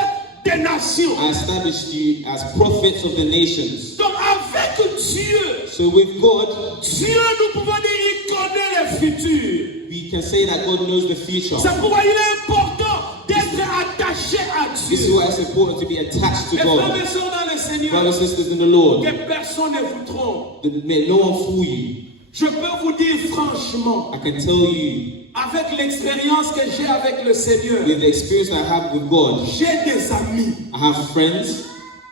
des nations. I established you as prophets of the nations. Donc avec Dieu, So with God, Dieu, nous pouvons dire, il connaît le futur. we can say that God knows the future. C'est pourquoi il est important d'être attaché à This is Dieu. why it's important to be attached to Et frères God. et sœurs dans le Seigneur, Brothers and sisters in the Lord, que personne ne vous trompe. may no one fool you. Je peux vous dire franchement, I can tell you, avec l'expérience que j'ai avec le Seigneur, with the experience I have with God, j'ai des amis, I have friends,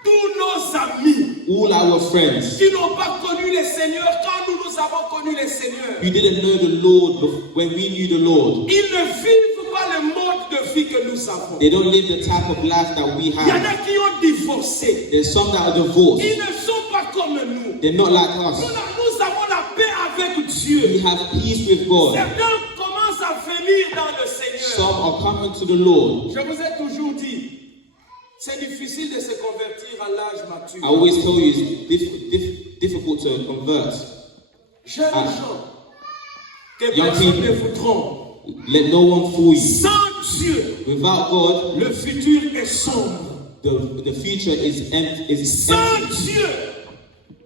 tous nos amis all our friends, qui n'ont pas connu le Seigneur quand nous avons connu le Seigneur. who didn't know the Lord when we knew the Lord. Ils ne vivent pas le mode de vie que nous avons. They don't live the type of life that we Il y en have. a qui ont divorcé. There's some that are divorced. Ils ne sont pas comme nous. They're not like Nous, us. nous avons la paix avec We Dieu. have peace with God. Certains commencent à venir dans le Some Seigneur. are coming to the Lord. Je vous ai toujours dit, c'est difficile de se convertir à l'âge mature. I always tell you it's difficult to convert. Jeunes gens, que Young personne people. ne vous trompe. Let no one fool you. Sans Dieu, Without God, le futur est sombre. the future is empty. Sans Dieu,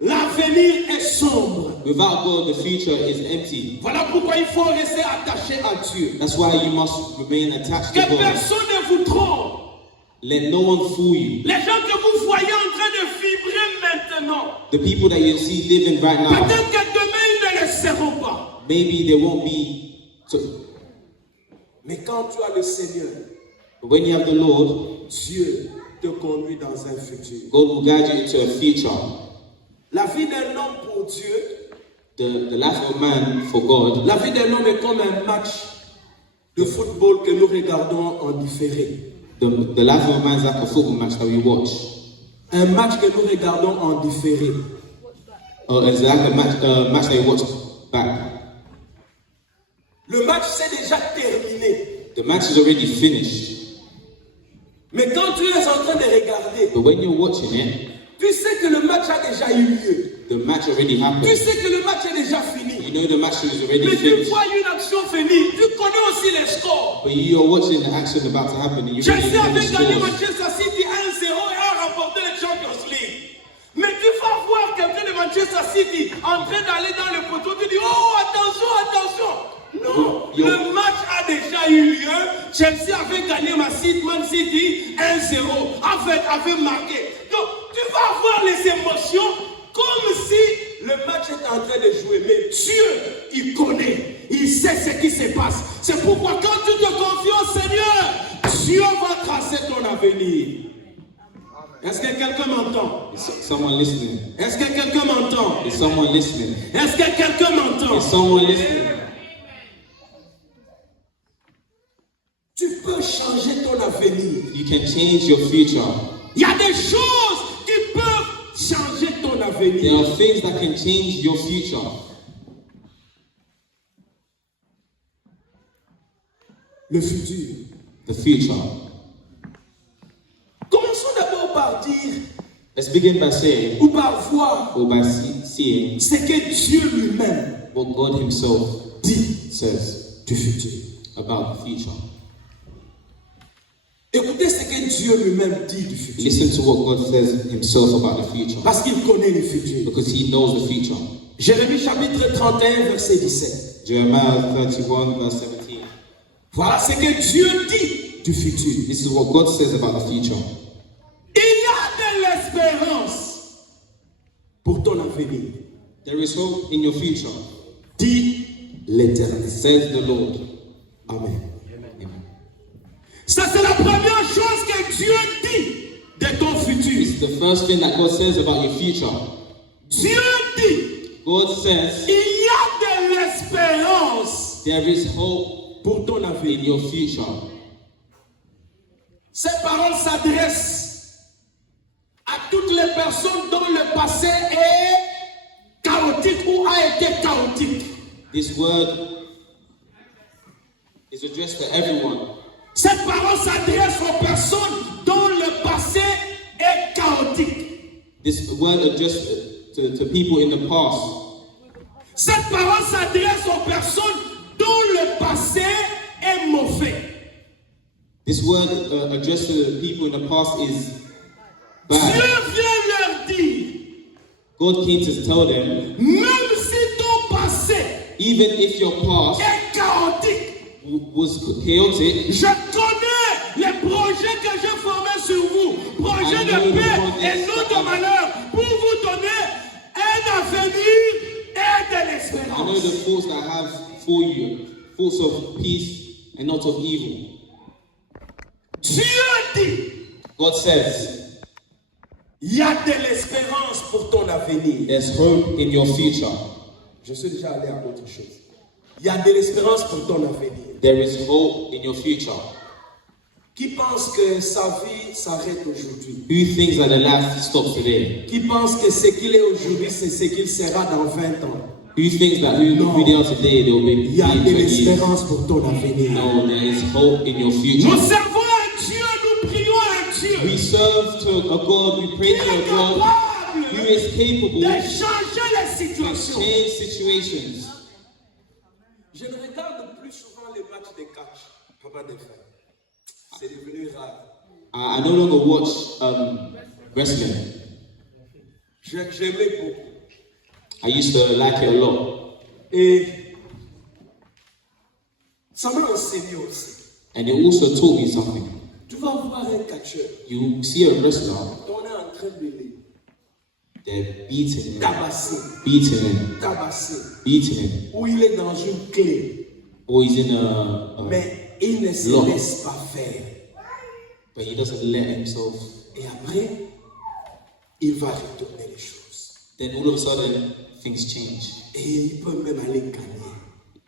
l'avenir est sombre. Without God, the future is empty. Voilà pourquoi il faut rester attaché à Dieu. That's why you must remain attached to Que God. personne ne vous trompe. Let no one fool you. Les gens que vous voyez en train de vibrer maintenant, The people that you see living right now, peut-être que demain ils ne le seront pas. maybe they won't be. Mais quand tu as le Seigneur, But when you have the Lord, Dieu te conduit dans un futur. God will guide you into a future. La vie d'un homme pour Dieu, The life of a man for God, la vie d'un homme est comme un match de football que nous regardons en différé. the life of a man is like a football match that we watch. Un match que nous regardons en différé. Or it's like a match that we watch back. Le match s'est déjà terminé. The match is already finished. Mais quand tu es en train de regarder, But when you're watching it, tu sais que le match a déjà eu lieu. the match already Tu happened. sais que le match est déjà fini. You know the match is already Mais tu finished. vois une action venir, tu connais aussi les scores. But you are watching the action about to happen and you already Chelsea know the avait gagné scores. Manchester City 1-0 et a remporté la Champions League. Mais tu vas voir quelqu'un de Manchester City en train d'aller dans le poteau, tu dis oh attention, attention. Non, le match a déjà eu lieu. Chelsea avait gagné Man City 1-0, avait marqué. Donc tu vas voir les émotions comme si le match est en train de jouer. Mais Dieu, il connaît, il sait ce qui se passe. C'est pourquoi quand tu te confies au Seigneur, Dieu va tracer ton avenir. Est-ce que quelqu'un m'entend? Is someone listening? Est-ce que quelqu'un m'entend? Is someone listening? Est-ce que quelqu'un m'entend? Is someone listening? Tu peux changer ton avenir. You can change your future. Il y a des choses qui peuvent changer ton There avenir. are things that can change your future. Le futur. The future. Commençons d'abord par dire Let's begin by saying, ou par voir or by seeing, ce que Dieu lui-même what God Himself dit says du futur. about the future. Écoutez ce que Dieu lui-même dit du futur. Listen to what God says Himself about the future, Parce qu'il connaît le futur. because He knows the future. Jérémie chapitre 31, verset 17. Jeremiah 31, verse 17. Voilà ce que Dieu dit du futur. This is what God says about the future. Il y a de l'espérance pour ton avenir. There is hope in your future, Dit l'Éternel. says the Lord. Amen. Ça, c'est la première chose que Dieu dit de ton futur. It's the first thing that God says about your future. Dieu dit, God says il y a de l'espérance there is hope pour ton in avenir. your future. Ces paroles s'adressent à toutes les personnes dont le passé est chaotique ou a été chaotique. This word is addressed to everyone. Cette parole s'adresse aux personnes dont le passé est chaotique. This word addressed to people in the past. Cette parole s'adresse aux personnes dont le passé est mauvais. This word addressed to the people in the past is Dieu bad. vient leur dire, God came to tell them, même si ton passé even if your past est chaotique, was chaotic, je connais les projets que j'ai formés sur vous, projets I know de the paix projects et non that de malheur, pour vous donner un avenir et de I know l'espérance. the thoughts that I have for you, thoughts of peace and not of evil. Dieu dit, God says, il y a de l'espérance pour ton avenir. there's hope in your future. Je suis déjà allé à autre chose. Il y a de l'espérance pour ton avenir. There is hope in your future. Qui pense que sa vie s'arrête aujourd'hui? Who thinks that the life stops today? Qui pense que ce qu'il est aujourd'hui, c'est ce qu'il sera dans 20 ans? Who thinks that who they are today, they will be Il y a in de 20 years? l'espérance pour ton avenir. No, there is hope in your future. Nous servons un Dieu, nous prions un Dieu We serve to a God, we pray qui to a est God who capable is capable de to changer les situations. change situations. Je ne regarde plus souvent les matchs de catch, papa des frères. C'est devenu rare. I no longer watch wrestling. J'aimais beaucoup. I used to like it a lot. Et ça m'a enseigné aussi. And it also taught me something. Tu vas voir un catcheur, You see a wrestler, on est en train de le they're beating him, tabasser, beating him, où il est dans une clé, or he's in a mais il ne se Lock. laisse pas faire. but he doesn't let himself. Et après, il va retourner les choses. Then all of a sudden, things change. Et il peut même aller gagner.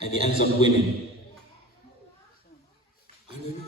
And he ends up winning. Alléluia.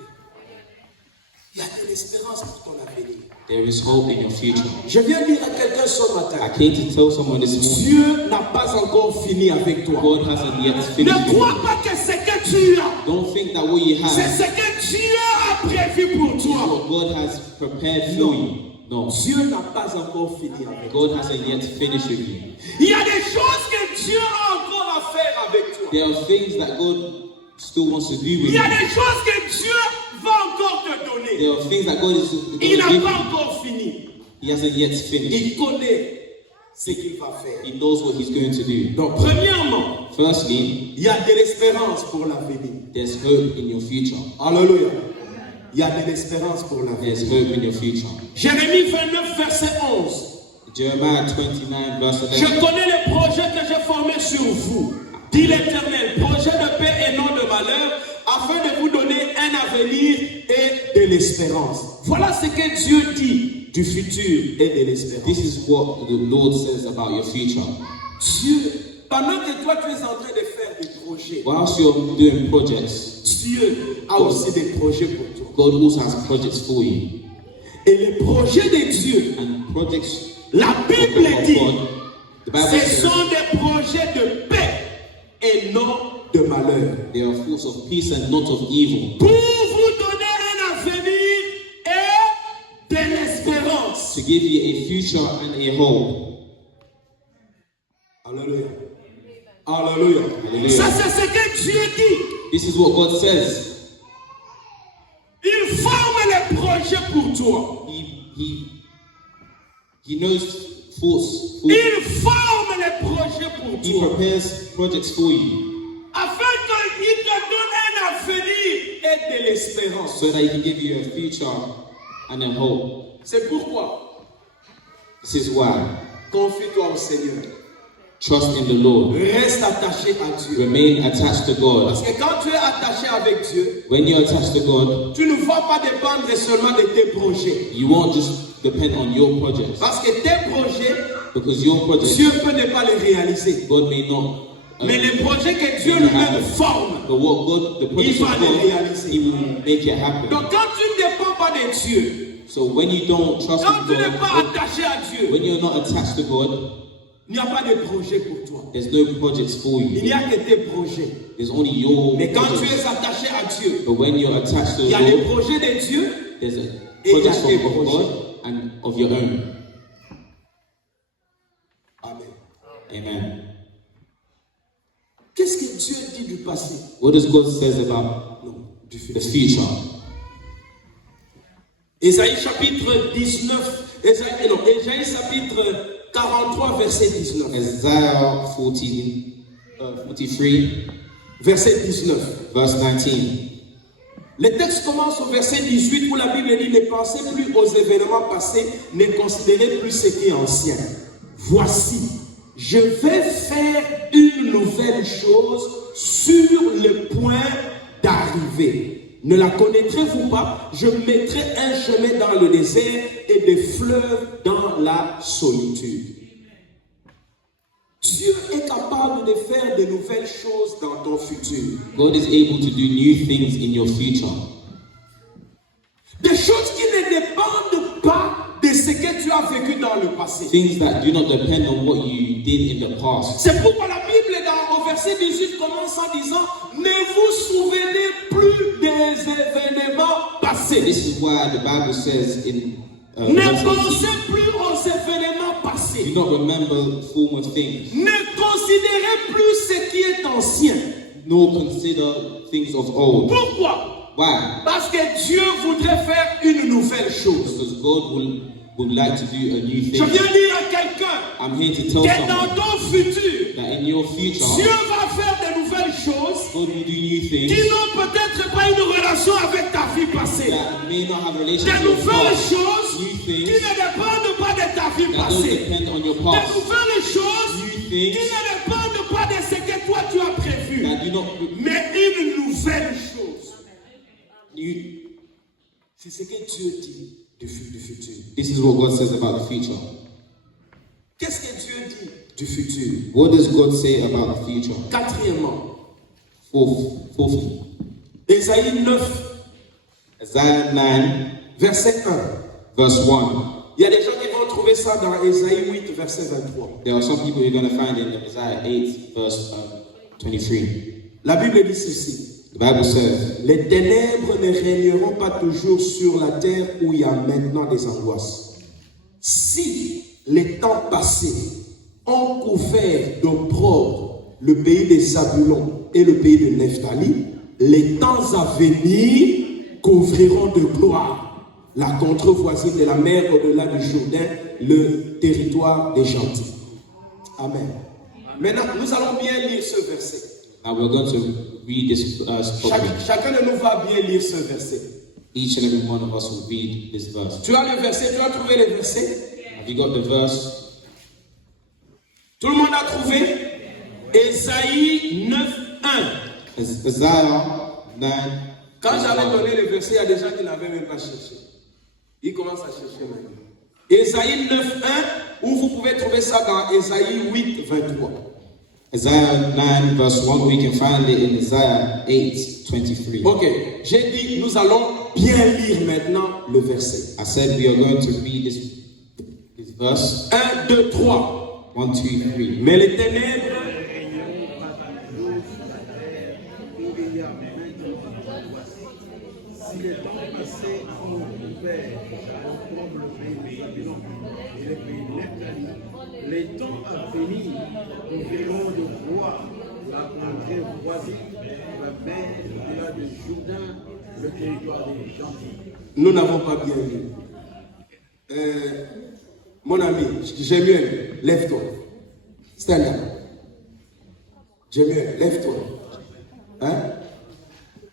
Il y a de l'espérance pour ton avenir. There is hope in your future. Je viens dire à quelqu'un ce I matin, came to tell someone this morning, Dieu n'a pas encore fini avec toi. God hasn't yet finished Ne with crois you. pas que ce que tu as, Don't think that what you c'est have ce que Dieu a prévu pour is toi. what God has prepared for you. No, Dieu n'a pas encore fini avec toi. God hasn't yet finished with you. Il y a des choses que Dieu a encore à faire avec toi. There are things that God still wants to do with Il y a you. des choses que Dieu va encore te donner. There are things that God is going to Il n'a give pas you. encore fini. He hasn't yet finished. Il connaît ce qu'il va faire. He knows what He's going to do. Donc, premièrement, Firstly, il y a de l'espérance pour l'avenir. there's hope in your future. Alléluia. Il y a de l'espérance pour l'avenir. There's hope in your future. Jérémie 29, verset 11. Jeremiah 29, verse Je 11. connais les projets que j'ai formés sur vous, dit l'Éternel, projets de paix et non de malheur, afin de vous donner un avenir et de l'espérance. Voilà ce que Dieu dit du futur et de l'espérance. This is what the Lord says about your future. Dieu, pendant que toi tu es en train de faire des projets, Whilst you're doing projects, Dieu a aussi des projets pour toi. God also has projects for you. Et les projets de Dieu, And projects la Bible of dit, God, the Bible ce says sont des projets de paix et non de malheur. they are thoughts of peace and not of evil, Pour vous donner un avenir et de l'espérance. to give you a future and a hope. Alléluia. Alléluia. Alléluia. Ça, c'est ce que Dieu dit. This is what God says. Il forme les projets pour toi. He knows thoughts for you. Il forme les projets pour He toi. prepares projects for you Afin qu'il te donne un avenir et de l'espérance. so that He can give you a future and a hope. C'est pourquoi, This is why. confie-toi au Seigneur. Trust in the Lord. Reste attaché à Dieu. Remain attached to God. Parce que quand tu es attaché avec Dieu, When you're attached to God, tu ne vas pas dépendre seulement de tes projets. you won't just depend on your projects. Parce que tes projets, Because your projects, Dieu peut ne pas les réaliser. God may not. Mais les projets que Dieu lui-même forme, But what God, the projects il of va les God, réaliser. He will make it happen. Donc quand tu ne dépends pas de Dieu, So when you don't trust quand tu in n'es pas God, attaché à Dieu, when you're not attached to God, il n'y a pas de projet pour toi. there's no projects for Il n'y you. a que tes projets. There's only your Mais quand tu projects. es attaché à Dieu, But when you're attached to il y the a les Lord, projets de Dieu. there's a Et il y a projects tes of projets. God and of your own. Amen. Amen. Qu'est-ce que Dieu dit du passé? What does God says about Non, du the futur. future? Ésaïe chapitre 19, Ésaïe chapitre 43, verset 19. Isaiah 43, Verset 19. verse 19. Le texte commence au verset 18 où la Bible dit: ne pensez plus aux événements passés, ne considérez plus ce qui est ancien. Voici, je vais faire une nouvelle chose sur le point d'arriver. Ne la connaîtrez-vous pas? Je mettrai un chemin dans le désert et des fleuves dans la solitude. Dieu est capable de faire de nouvelles choses dans ton futur. God is able to do new things in your future. Des choses qui ne dépendent pas de ce que tu as vécu dans le passé. Things that do not depend on what you did in the past. C'est pourquoi la Bible, au verset 18, commence en disant: ne vous souvenez plus des événements passés. This is why the Bible says in Ne verse 18, pensez plus aux événements passés. do not remember former things, Ne considérez plus ce qui est ancien. nor consider things of old. Pourquoi? Why? Parce que Dieu voudrait faire une nouvelle chose. Because God would like to do a new Je thing. viens dire à quelqu'un I'm here to tell que dans someone ton futur, that in your future, Dieu va faire de nouvelles choses God will do new qui things n'ont peut-être pas une relation avec ta vie passée. that may not have a De relationship with nouvelles past, choses new qui things ne dépendent pas de ta vie that don't passée. depend on your De past, nouvelles choses new qui things ne dépendent pas de ce que toi tu as prévu. that do not Mais une nouvelle chose. new. C'est ce que Dieu dit du futur. This is what God says about the future. Qu'est-ce que Dieu dit du futur? What does God say about the future? Quatrièmement, Fourthly, Ésaïe 9, Isaiah 9, verset 1. verse 1. Il y a des gens qui vont trouver ça dans Ésaïe 8, verset 23. There are some people you're going to find in Isaiah 8, verse 23. La Bible dit ceci: The Bible says, les ténèbres ne régneront pas toujours sur la terre où il y a maintenant des angoisses. Si les temps passés ont couvert d'opprobre le pays des Zabulon et le pays de Nephtali, les temps à venir couvriront de gloire la contre-voisine de la mer au-delà du Jourdain, le territoire des gentils. Amen. Maintenant, nous allons bien lire ce verset. now we're going to read this properly. Chacun de nous va bien lire ce verset. Each and every one of us will read this verse. Tu as le verset, tu as trouvé le verset? Have you got the verse? Tout le monde a trouvé? Ésaïe 9, 1. Isaiah 9. Quand verse j'avais 1. donné le verset, il y a des gens qui n'avaient même pas cherché. Ils commencent à chercher maintenant. Ésaïe 9, 1, ou vous pouvez trouver ça dans Ésaïe 8, 23. Isaiah 9 verse 1, we can find it in Isaiah 8, 23. Ok, j'ai dit, nous allons bien lire maintenant le verset. I said we are going to read this verse. 1, 2, 3. 1, 2, 3. Mais les ténèbres, Si les temps passés ont ouvert comme le pays de Babylone et le pays de Nephtali, les temps à venir ouvriront de gloire la contrée voisine, la mer au-delà de Jourdain, le territoire des gentils. nous n'avons pas bien lu. Mon ami, Jémuel, lève-toi. Stand up. Jémuel, lève-toi. Hein?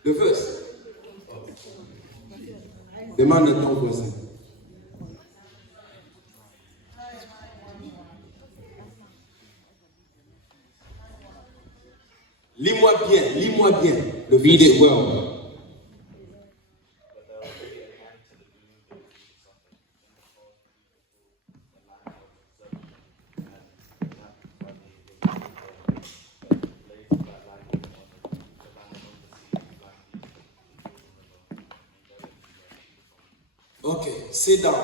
Le verse. Demande à ton voisin. Lis-moi bien. Le Read verset. it well. Ok, c'est down.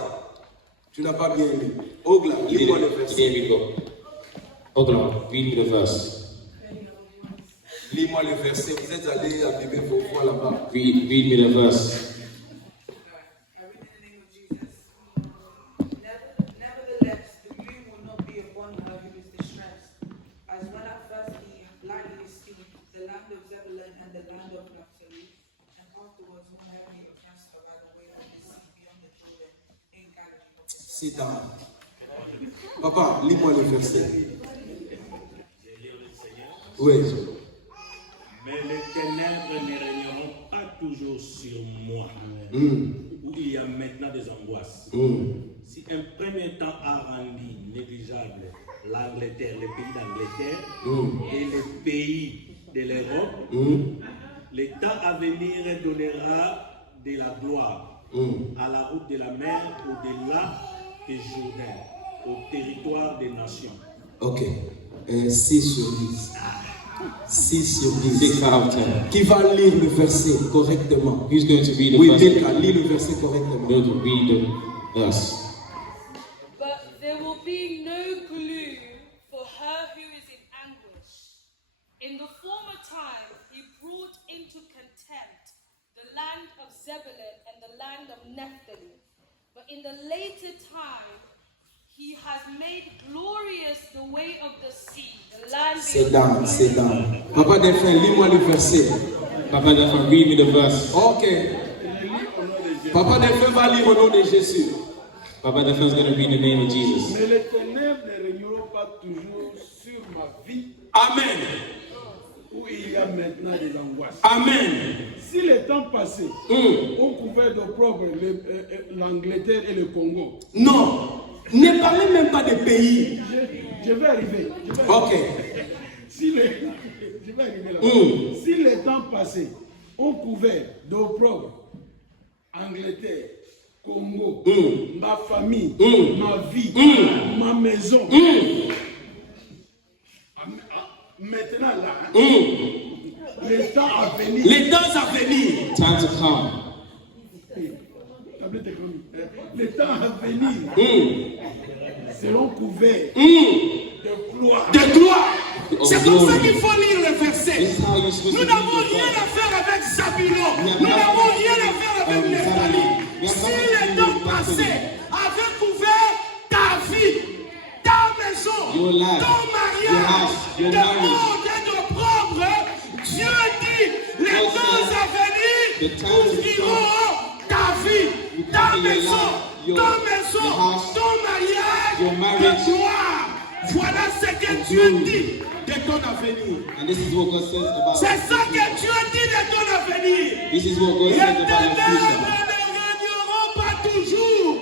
Tu n'as pas bien lu. Ogla, You lis-moi le didn't verset. read it. Ogla, read me the verse. Lis-moi le verset. Vous êtes allés abîmer vos voix là-bas. Read me the verse. I read in the name of Jesus. Nevertheless, the gloom will not be upon her who is distressed, as when at first he lightly esteemed the land of Zebulun and the land of Naphtali, and afterwards when heavenly oppressed her by the way of the sea beyond the Jordan, in Galilee. Sit down. Papa, lis-moi le verset. Oui. Mais les ténèbres ne régneront pas toujours sur moi, où il y a maintenant des angoisses. Si un premier temps a rendu négligeable l'Angleterre, les pays d'Angleterre et les pays de l'Europe, le temps à venir donnera de la gloire à la route de la mer au-delà du Jourdain, au territoire des nations. Ok. 6 sur 10. 6 sur 10. 6 out of 10. Qui va lire le verset correctement? Who's going to read the Oui, verse? Milka, lis le verset correctement. Going to read the verse. But there will be no gloom for her who is in anguish. In the former time, he brought into contempt the land of Zebulun and the land of Naphtali. But in the later time, he has made glorious the way of the sea, the land C'est beyond down, c'est down. Papa Delphin, lis-moi le verset. Papa Delphin, read me the verse. Ok. Papa Delphin va lire au nom de Jésus. Papa Delphin is going to read the name of Jesus. Mais les ténèbres ne régneront pas toujours sur ma vie, Amen. où il y a maintenant des angoisses. Amen. Si le temps passé, on couvrait d'opprobre l'Angleterre et le Congo, Non. Ne parlez même pas des pays. je vais arriver. Ok. Je vais arriver là. Si le temps passé, on couvrait d'opprobre Angleterre, Congo, ma famille, ma vie, ma maison. Maintenant là, le temps à venir. Les temps à venir. Time to come. Les temps à venir seront couverts de gloire. De gloire. C'est comme ça qu'il faut lire le verset. This is how you're supposed Nous to n'avons read the rien verse. à faire avec Zabulon. Nous n'avons rien à faire avec Nephtali. Si les temps passés avaient couvert ta vie, ta maison, Your life, ton your mariage, house, your de marriage. honte et de propre, Dieu dit, les God temps says, à venir the time to couvriront ta vie, ta cover your maison, life, your- ton maison, your house, ton mariage, your marriage, de gloire. Voilà ce que of Dieu glory. dit de ton avenir. And this is what God says about C'est ça que Dieu dit de ton avenir. This is what God Les says about your ténèbres future. ne régneront pas toujours.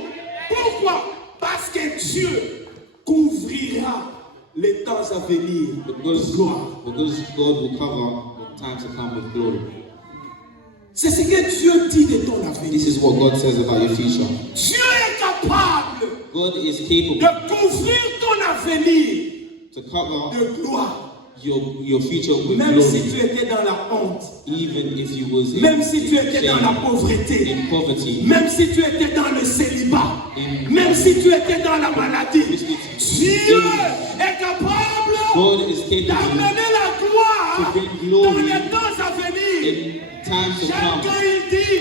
Pourquoi? Parce que Dieu couvrira les temps à venir Because, de gloire. because God will cover the time to come with glory. C'est ce que Dieu dit de ton avenir. This is what God says about your future. Dieu est capable God is capable de couvrir ton avenir to cover de gloire. your future with Même si glory, tu étais dans la honte, even if you was même si tu étais dans la shame, pauvreté, in poverty, même si tu étais dans le célibat, In- même si tu étais dans la maladie, It's- Dieu est capable God is capable d'amener la gloire to bring dans glory les temps à venir. in time to J'aime come. quand il dit,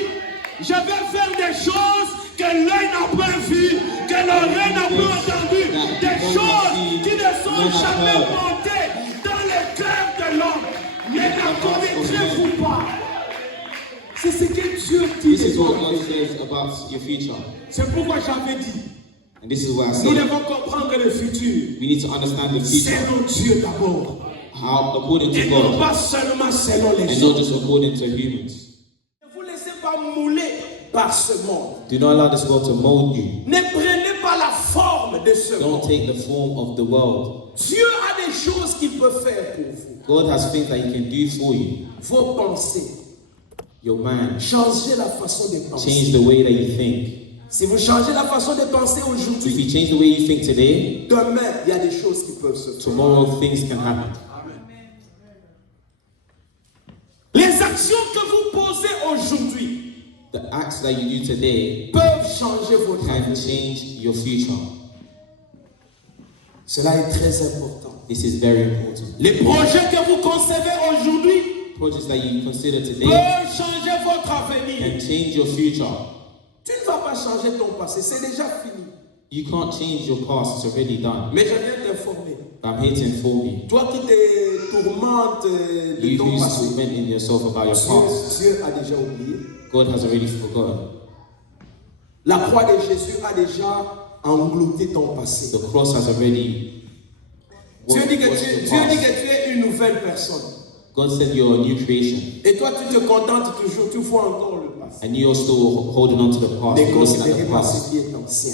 je vais faire des choses que l'œil n'a pas vues, que l'oreille n'a pas entendues, des choses qui ne sont jamais montées dans le cœur de l'homme. Mais la connaissez-vous pas? C'est ce que Dieu dit This de is what ton God avenir. says about your future. C'est pourquoi j'avais dit, And this is why I nous say devons comprendre le futur. we need to understand the future. Selon Dieu d'abord. How according Et to non God pas seulement selon les and hommes. not just according to humans. Ne vous laissez pas mouler par ce monde. Do not allow this world to mold you. Ne prenez pas la forme de ce Don't monde. take the form of the world. Dieu a des choses qu'il peut faire pour vous. God has things that He can do for you. Vos pensées. Your mind. Changez la façon de penser. Change the way that you think. Si vous changez la façon de penser If aujourd'hui, you change the way you think today, demain, il y a des choses qui peuvent se faire. tomorrow things can happen. Les actions que vous posez aujourd'hui The acts that you do today peuvent changer votre can avenir. change your future. Cela est très important. This is very important. Les projets que vous concevez aujourd'hui Projects that you consider today peuvent changer votre avenir. can change your future. Tu ne vas pas changer ton passé, c'est déjà fini. You can't change your past, it's already done. Mais je viens t'informer. I'm here to inform you. Toi qui te tourmentes de You ton who's passé, tormenting yourself about your past, Dieu a déjà oublié. God has already forgotten. La croix de Jésus a déjà englouti ton passé. The cross has already Dieu dit que washed tu, your Dieu dit past. que tu es une nouvelle personne. God said you're a new creation, Et toi, tu te contentes toujours, tu vois encore le passé. and you're still holding on to the past. Ne You're looking at considérez the pas past. ce qui est ancien.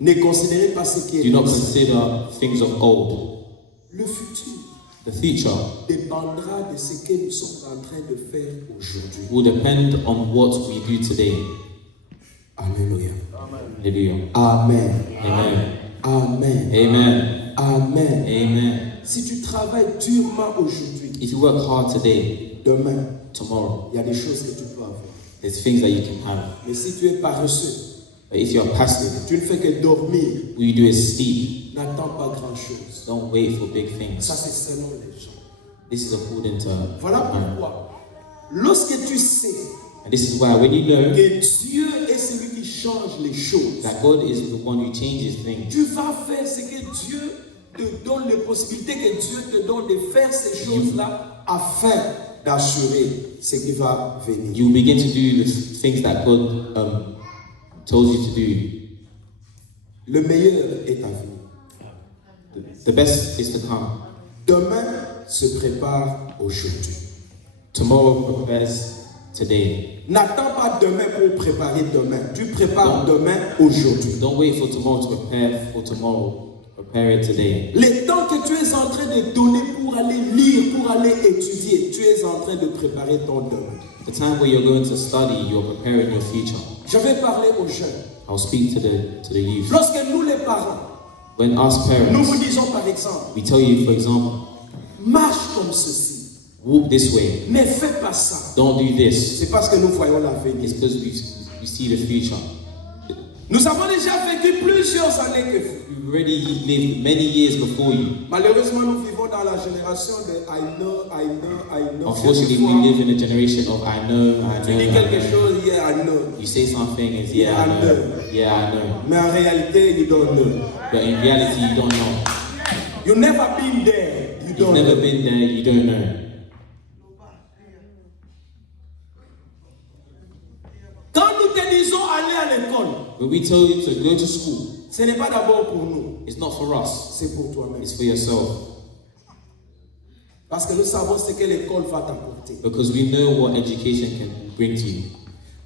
Ne considérez pas ce qui Do est not ancien. consider things of old. Le futur The future dépendra de ce que nous sommes en train de faire aujourd'hui. will depend on what we do today. Alléluia. Hallelujah. Amen. Amen. Amen. Amen. Amen. Amen. Si tu travailles durement aujourd'hui, If you work hard today, demain, tomorrow, il y a des choses que tu peux avoir. there's things that you can have. Mais si tu es paresseux, But if you're passive, tu ne fais que dormir, all you do is sleep. n'attends pas grand-chose. Don't wait for big Ça, things. c'est selon les gens. This is according to Voilà man. pourquoi, lorsque tu sais And this is why when you know que Dieu est celui qui change les choses, that God is the one who changes things, tu vas faire ce que Dieu te donne, les possibilités que Dieu te donne de faire ces choses-là afin d'assurer ce qui va venir. you will begin to do the things that God told you to do. Le meilleur est à venir. The best is to come. Demain se prépare aujourd'hui. Tomorrow prepares today. N'attends pas demain pour préparer demain. Tu prépares demain aujourd'hui. Don't wait for tomorrow to prepare for tomorrow. Prepare it today. Le temps que tu es en train de donner pour aller lire, pour aller étudier, tu es en train de préparer ton demain. The time where you're going to study, you're preparing your future. Je vais parler aux jeunes. I'll speak to the youth. Lorsque nous les parents, When us nous vous parents, disons par exemple, we tell you, for example, marche comme ceci, walk this way, ne fais pas ça. don't do this. C'est parce que nous voyons l'avenir. It's because we see the future. Nous avons déjà vécu plusieurs années que vous. We've already lived many years before you. Malheureusement, nous vivons dans la génération de I know. Unfortunately, we live in a generation of I know. Tu dis quelque chose, yeah, I know. You say something, it's yeah, I know. Yeah, I know. Mais en réalité, you don't know. But in reality, you don't know. You never been there, you You've don't never know. been there, you don't know. Quand nous te disons aller à l'école, When we tell you to go to school, ce n'est pas d'abord pour nous, it's not for us, c'est pour toi-même. it's for yourself. Parce que nous savons ce que l'école va t'apporter. Because we know what education can bring to you.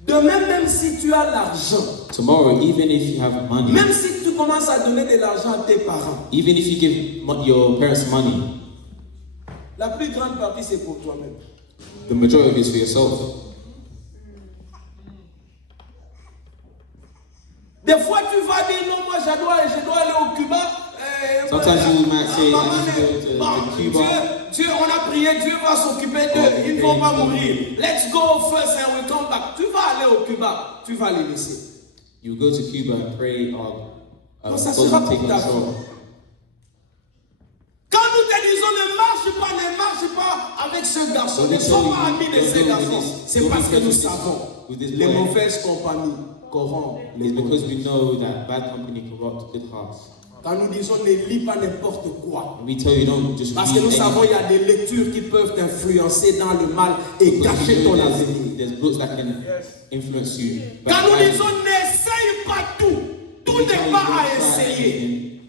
Demain, même si tu as l'argent, Tomorrow, even if you have money, même si tu commences à donner de l'argent à tes parents, even if you give your parents money, la plus grande partie c'est pour toi-même. the majority of it is for yourself. Des fois, tu vas dire non, moi je dois aller au Cuba. Sometimes you might say, maman, I need to go to Cuba. Dieu, on a prié, Dieu va s'occuper d'eux, ils ne vont pas mourir. Let's go first and we come back. Tu vas aller au Cuba, tu vas les laisser. You go to Cuba and pray, Non, ça God sera will take pour ta vie. control. Quand nous te disons ne marche pas avec ce garçon, ne sois pas ami de ce garçon, c'est parce que nous savons les mauvaises compagnies corrompent les It's bonnes. because we know that bad company corrupts good hearts. Quand nous disons ne lis pas n'importe quoi, And we tell you don't just parce que read nous savons il y anything. a des lectures qui peuvent t'influencer dans le mal et Because we cacher know ton avenir. there's books that can influence you. But Quand nous I- disons n'essaye pas tout, tout n'est pas à essayer.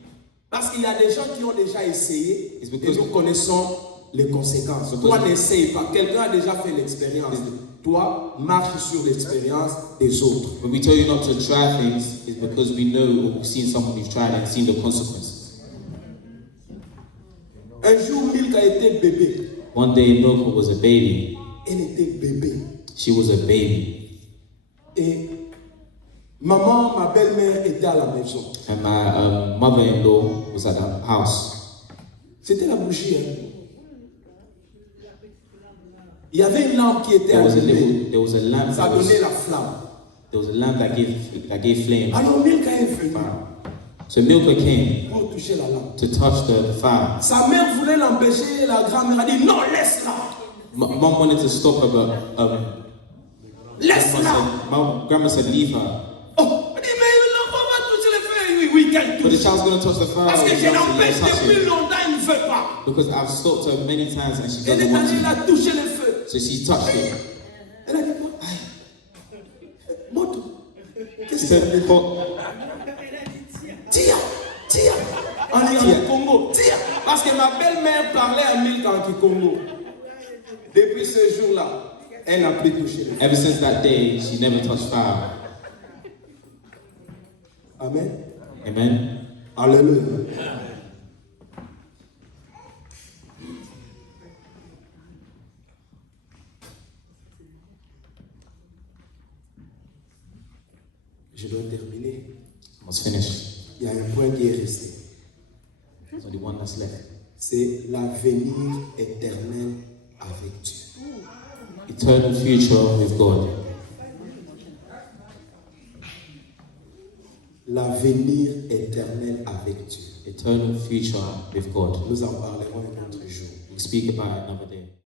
Parce qu'il y a des gens qui ont déjà essayé It's et because- nous connaissons les conséquences. Because- Toi, n'essaye pas. Quelqu'un a déjà fait l'expérience. Toi, marche sur l'expérience des autres. When we tell you not to try things, it's because we know or we've seen someone who's tried and seen the consequences. Un jour, Milka était bébé. One day, Milka was a baby. Elle était bébé. She was a baby. Et maman, ma belle-mère était à la maison. And my mother-in-law was at the house. C'était la bougie. Hein. Il y avait une lampe qui était allumée. There was a lamp Ça donnait la flamme. there was a lamp that gave flame. Alors Milka est venue So Milka came pour toucher la lampe. to touch the fire. Sa mère voulait l'empêcher, la grand-mère a dit non, laisse-la. Mom wanted to stop her, but Laisse-la. my grandma said, leave her. Oh, elle dit mais l'enfant va toucher le feu. Oui, oui, qu'elle But the touche. child's going to touch the fire. Parce que je Yes, l'empêche touch depuis it. longtemps, elle ne veut pas. Because I've stopped her many times and she Elle doesn't est want allée, elle to. a touché le feu. So she touched it. Elle a dit quoi? Aïe. Moto. She Qu'est-ce que said, c'est? Tire, tire. En Congo, tire. Parce que ma belle-mère parlait à Milka en Kikongo. Depuis ce jour-là, elle n'a plus touché le feu. ever since that day, she never touched fire. Amen. Amen. Alléluia. Je dois terminer. I must finish. Il y a un point qui est resté. There's only one that's left. C'est l'avenir éternel avec Dieu. Eternal future with God. L'avenir éternel avec Dieu. Eternal future with God. Nous en parlerons un autre jour. We'll speak about it another day.